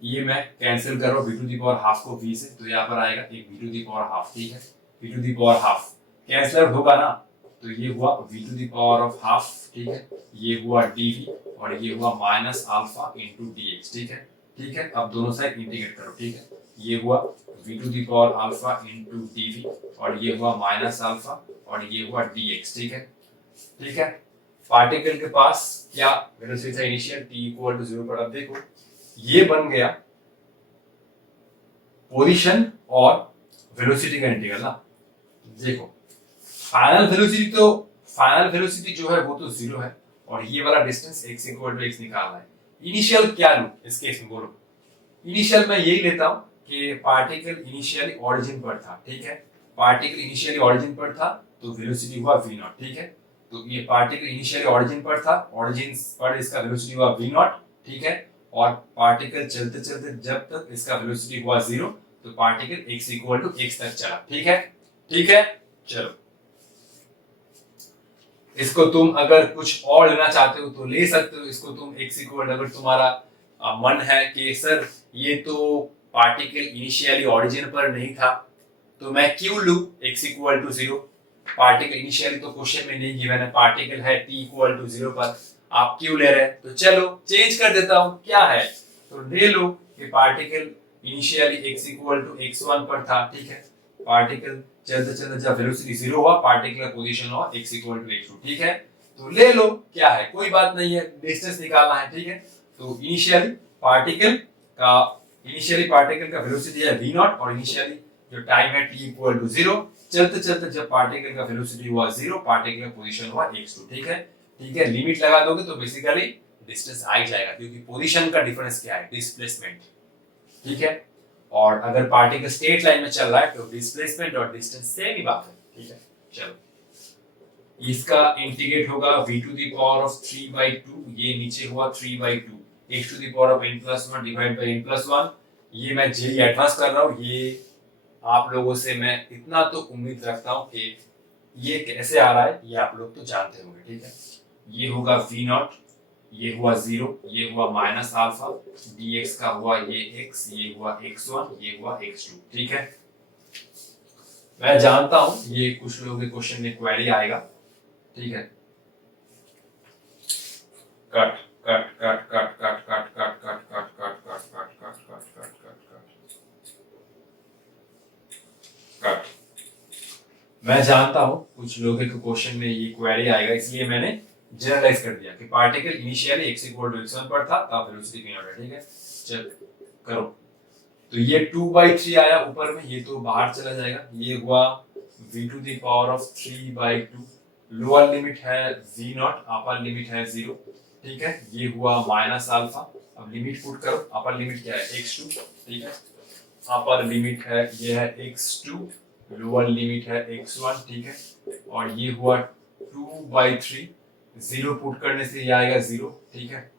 ये मैं कैंसिल कर रहा हूँ v to the power half को v से, तो यहाँ पर आएगा एक v to the power half, ठीक है। v to the power half cancel होगा ना, तो ये हुआ v to the power of half, ठीक है। ये हुआ dv और ये हुआ माइनस अल्फा इंटू dx, ठीक है। ठीक है, अब दोनों साइड इंटीग्रेट करो, ठीक है। ये हुआ v to the power alpha into dv और ये हुआ माइनस अल्फा और ये हुआ dx, ठीक है। ठीक है, पार्टिकल के पास क्या वेलोसिटी था इनिशियल, t इक्वल टू 0 पर। अब देखो ये बन गया पोजीशन और वेलोसिटी का इंटीग्रल ना। देखो फाइनल वेलोसिटी जो है वो तो 0 है और ये वाला distance x equal to x निकालना है। इनिशियल क्या लूं इस केस में, बोलो। इनिशियल मैं यही लेता हूं कि पार्टिकल इनिशियली ओरिजिन पर था, ठीक है। पार्टिकल इनिशियली ओरिजिन पर था तो वेलोसिटी हुआ v नॉट, ठीक है। तो ये पार्टिकल इनिशियली ओरिजिन पर था, ओरिजिन पर इसका वेलोसिटी हुआ v नॉट, ठीक है। और पार्टिकल चलते चलते जब तक इसका वेलोसिटी हुआ 0 तो particle x equal to x तक चला, ठीक है। ठीक है, चलो इसको तुम अगर कुछ और लेना चाहते हो तो ले सकते हो। इसको तुम x इक्वल, अगर तुम्हारा मन है कि सर ये तो पार्टिकल इनिशियली ओरिजिन पर नहीं था तो मैं क्यों लूं x equal to 0। Particle initially तो क्वेश्चन में नहीं गिवन है, पार्टिकल है t इक्वल टू 0 पर, आप क्यों ले रहे हैं। तो चलो चेंज कर देता हूं, क्या है तो ले लो कि particle initially x equal to x1 पर था, ठीक है। पार्टिकल चलते चलते जब वेलोसिटी 0 हुआ, पार्टिकल का पोजीशन हुआ x इक्वल टू x2, ठीक है। तो ले लो, क्या है कोई बात नहीं है, डिस्टेंस निकालना है, ठीक है। तो इनिशियली पार्टिकल का वेलोसिटी है v नॉट और इनिशियली जो टाइम है t इक्वल टू 0, चलते चलते जब पार्टिकल का वेलोसिटी हुआ 0, पार्टिकल का पोजीशन हुआ x2, ठीक है। ठीक है, लिमिट लगा दोगे तो बेसिकली डिस्टेंस आ ही जाएगा, क्योंकि पोजीशन का डिफरेंस क्या है, डिस्प्लेसमेंट, ठीक है। और अगर पार्टिकल स्ट्रेट लाइन में चल रहा है तो डिस्प्लेसमेंट और डिस्टेंस सेम ही बात है, ठीक है। चलो इसका इंटीग्रेट होगा v to the power of 3/2, ये नीचे हुआ 3/2, x to the power of n+1 divide by n+1। ये मैं जेई एडवांस कर रहा हूँ, ये आप लोगों से मैं इतना तो उम्मीद रखता हूँ कि ये कैसे आ रहा है ये आप लोग तो जानते होंगे, ठीक है। ये होगा v नॉट, ये हुआ 0, ये हुआ माइनस अल्फा, dx का हुआ ये x, ये हुआ x1, ये हुआ x2, ठीक है। मैं जानता हूं ये कुछ लोगों के क्वेश्चन में क्वेरी आएगा, ठीक है। Cut cut cut cut cut cut cut cut cut cut cut cut cut cut cut cut cut. मैं जानता हूं कुछ लोगों के क्वेश्चन में ये क्वेरी आएगा, इसलिए मैंने जनरलाइज कर दिया कि particle initially x equal to x1 पर था, तब वेलोसिटी v नॉट है, ठीक है। चल करो, तो ये 2/3 आया ऊपर में, ये तो बाहर चला जाएगा, ये हुआ v to the power of 3/2, lower limit है v नॉट, अपर लिमिट है 0, ठीक है। ये हुआ माइनस अल्फा, अब लिमिट पुट करो, अपर लिमिट क्या है x2, ठीक है। अपर लिमिट है ये है x2, लोअर लिमिट है x1, ठीक है। और ये हुआ 2/3, 0 पुट करने से ये आएगा 0, ठीक है।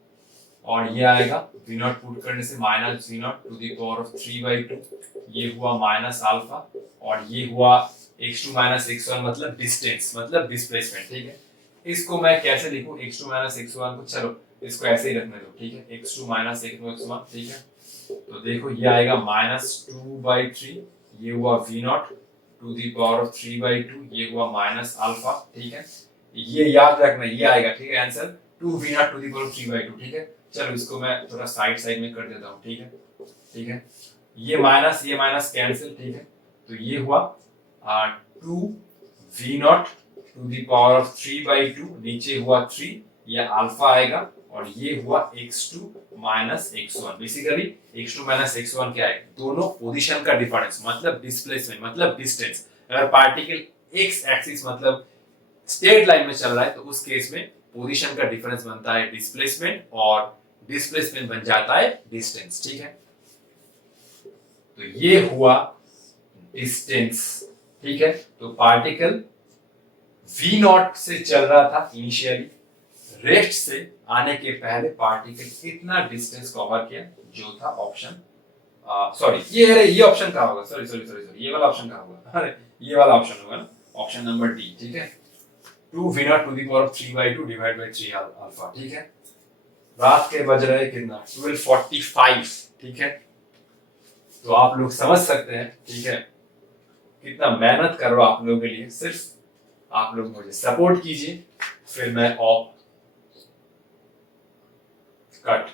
और ये आएगा v नॉट पुट करने से minus v naught to the power of 3/2, ये हुआ माइनस अल्फा, और ये हुआ x2 माइनस x1 मतलब डिस्टेंस, मतलब डिस्प्लेसमेंट, ठीक है। इसको मैं कैसे लिखूं, x2 माइनस x1 को, चलो इसको ऐसे ही रखने दो, ठीक है। x2 माइनस x1, ठीक है। तो देखो ये आएगा माइनस 2/3, ये हुआ v naught to the power of 3/2, ये हुआ माइनस अल्फा, ठीक है। ये याद रखना, ये आएगा, ठीक है, answer 2v naught to the power 3/2, ठीक है। चलो इसको मैं थोड़ा साइड में कर देता हूँ, ठीक है, ठीक है। ये माइनस कैंसिल, ठीक है। तो ये हुआ 2v naught to the power of 3/2, नीचे हुआ 3, ये अल्फा आएगा, और ये हुआ x2 minus x1। Basically x2 minus x1 क्या है, दोनों पोजीशन का डिफरेंस, मतलब डिस्प्लेसमेंट, मतलब डिस्टेंस। अगर पार्टिकल x एक्सिस मतलब स्ट्रेट लाइन में चल रहा है तो उस केस में पोजीशन का डिफरेंस बनता है डिस्प्लेसमेंट, और डिस्प्लेसमेंट बन जाता है डिस्टेंस, ठीक है। तो ये हुआ डिस्टेंस, ठीक है। तो पार्टिकल v नॉट से चल रहा था इनिशियली, रेस्ट से आने के पहले पार्टिकल कितना डिस्टेंस कवर किया, जो था ऑप्शन सॉरी ये ऑप्शन का होगा, सॉरी ये वाला ऑप्शन का होगा, अरे ये वाला ऑप्शन होगा ना, ऑप्शन नंबर डी, ठीक है। 2v naught to the power of 3/2 divide by 3 alpha, ठीक है। रात के बज रहे कितना, 12:45, ठीक है। तो आप लोग समझ सकते हैं, ठीक है, कितना मेहनत कर रहा हूं आप लोगों के लिए। सिर्फ आप लोग मुझे सपोर्ट कीजिए, फिर मैं ऑफ कट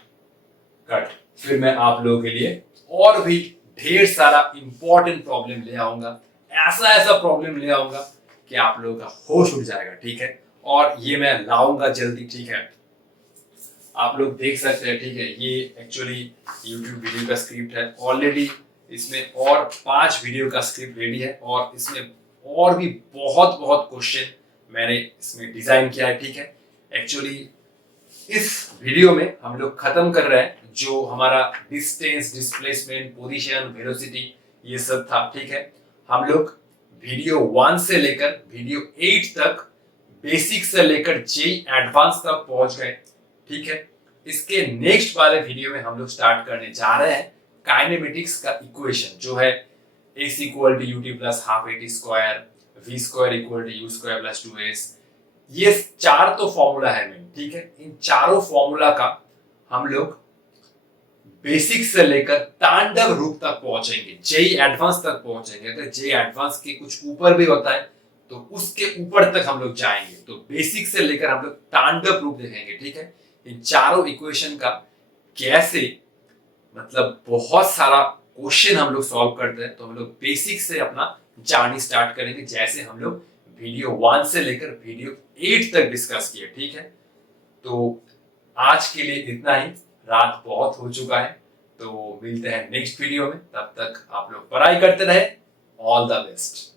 फिर मैं आप लोगों के लिए और भी ढेर सारा इंपॉर्टेंट प्रॉब्लम ले आऊंगा, ऐसा प्रॉब्लम ले आऊंगा कि आप लोगों का होश उड़ जाएगा, ठीक है। और ये मैं लाऊंगा जल्दी, ठीक है। आप लोग देख सकते हैं, ठीक है, ये एक्चुअली YouTube वीडियो का स्क्रिप्ट है, ऑलरेडी इसमें और 5 वीडियो का स्क्रिप्ट रेडी है, और इसमें और भी बहुत क्वेश्चन मैंने इसमें डिजाइन किया है, ठीक है। एक्चुअली इस वीडियो में हम लोग खत्म कर रहे हैं जो हमारा डिस्टेंस, डिस्प्लेसमेंट, पोजीशन, वेलोसिटी ये सब था, ठीक है। हम लोग वीडियो 1 से लेकर वीडियो 8 तक, बेसिक से लेकर जेई एडवांस तक पहुंच गए, ठीक है। इसके नेक्स्ट वाले वीडियो में हम लोग स्टार्ट करने जा रहे हैं काइनेमेटिक्स का इक्वेशन, जो है x equal to ut plus half at square, v square equal to u square plus 2s। ये चार तो फॉर्मूला है मेन, ठीक है। इन चारों फॉर्मूला का हम लोग बेसिक से लेकर तांडव रूप तक पहुंचेंगे, जेई एडवांस तक पहुंचेंगे। अगर जेई एडवांस के कुछ ऊपर भी होता है तो उसके ऊपर तक हम लोग जाएंगे। तो बेसिक से लेकर हम लोग तांडव रूप देखेंगे, ठीक है। इन चारों इक्वेशन का कैसे मतलब बहुत सारा क्वेश्चन हम लोग सॉल्व करते हैं, तो हम लोग बेसिक से अपना जर्नी स्टार्ट करेंगे, जैसे हम लोग वीडियो 1 से लेकर वीडियो 8 तक डिस्कस किए, ठीक है। तो आज के लिए इतना ही, रात बहुत हो चुका है, तो मिलते हैं नेक्स्ट वीडियो में। तब तक आप लोग पढ़ाई करते रहे। All the best.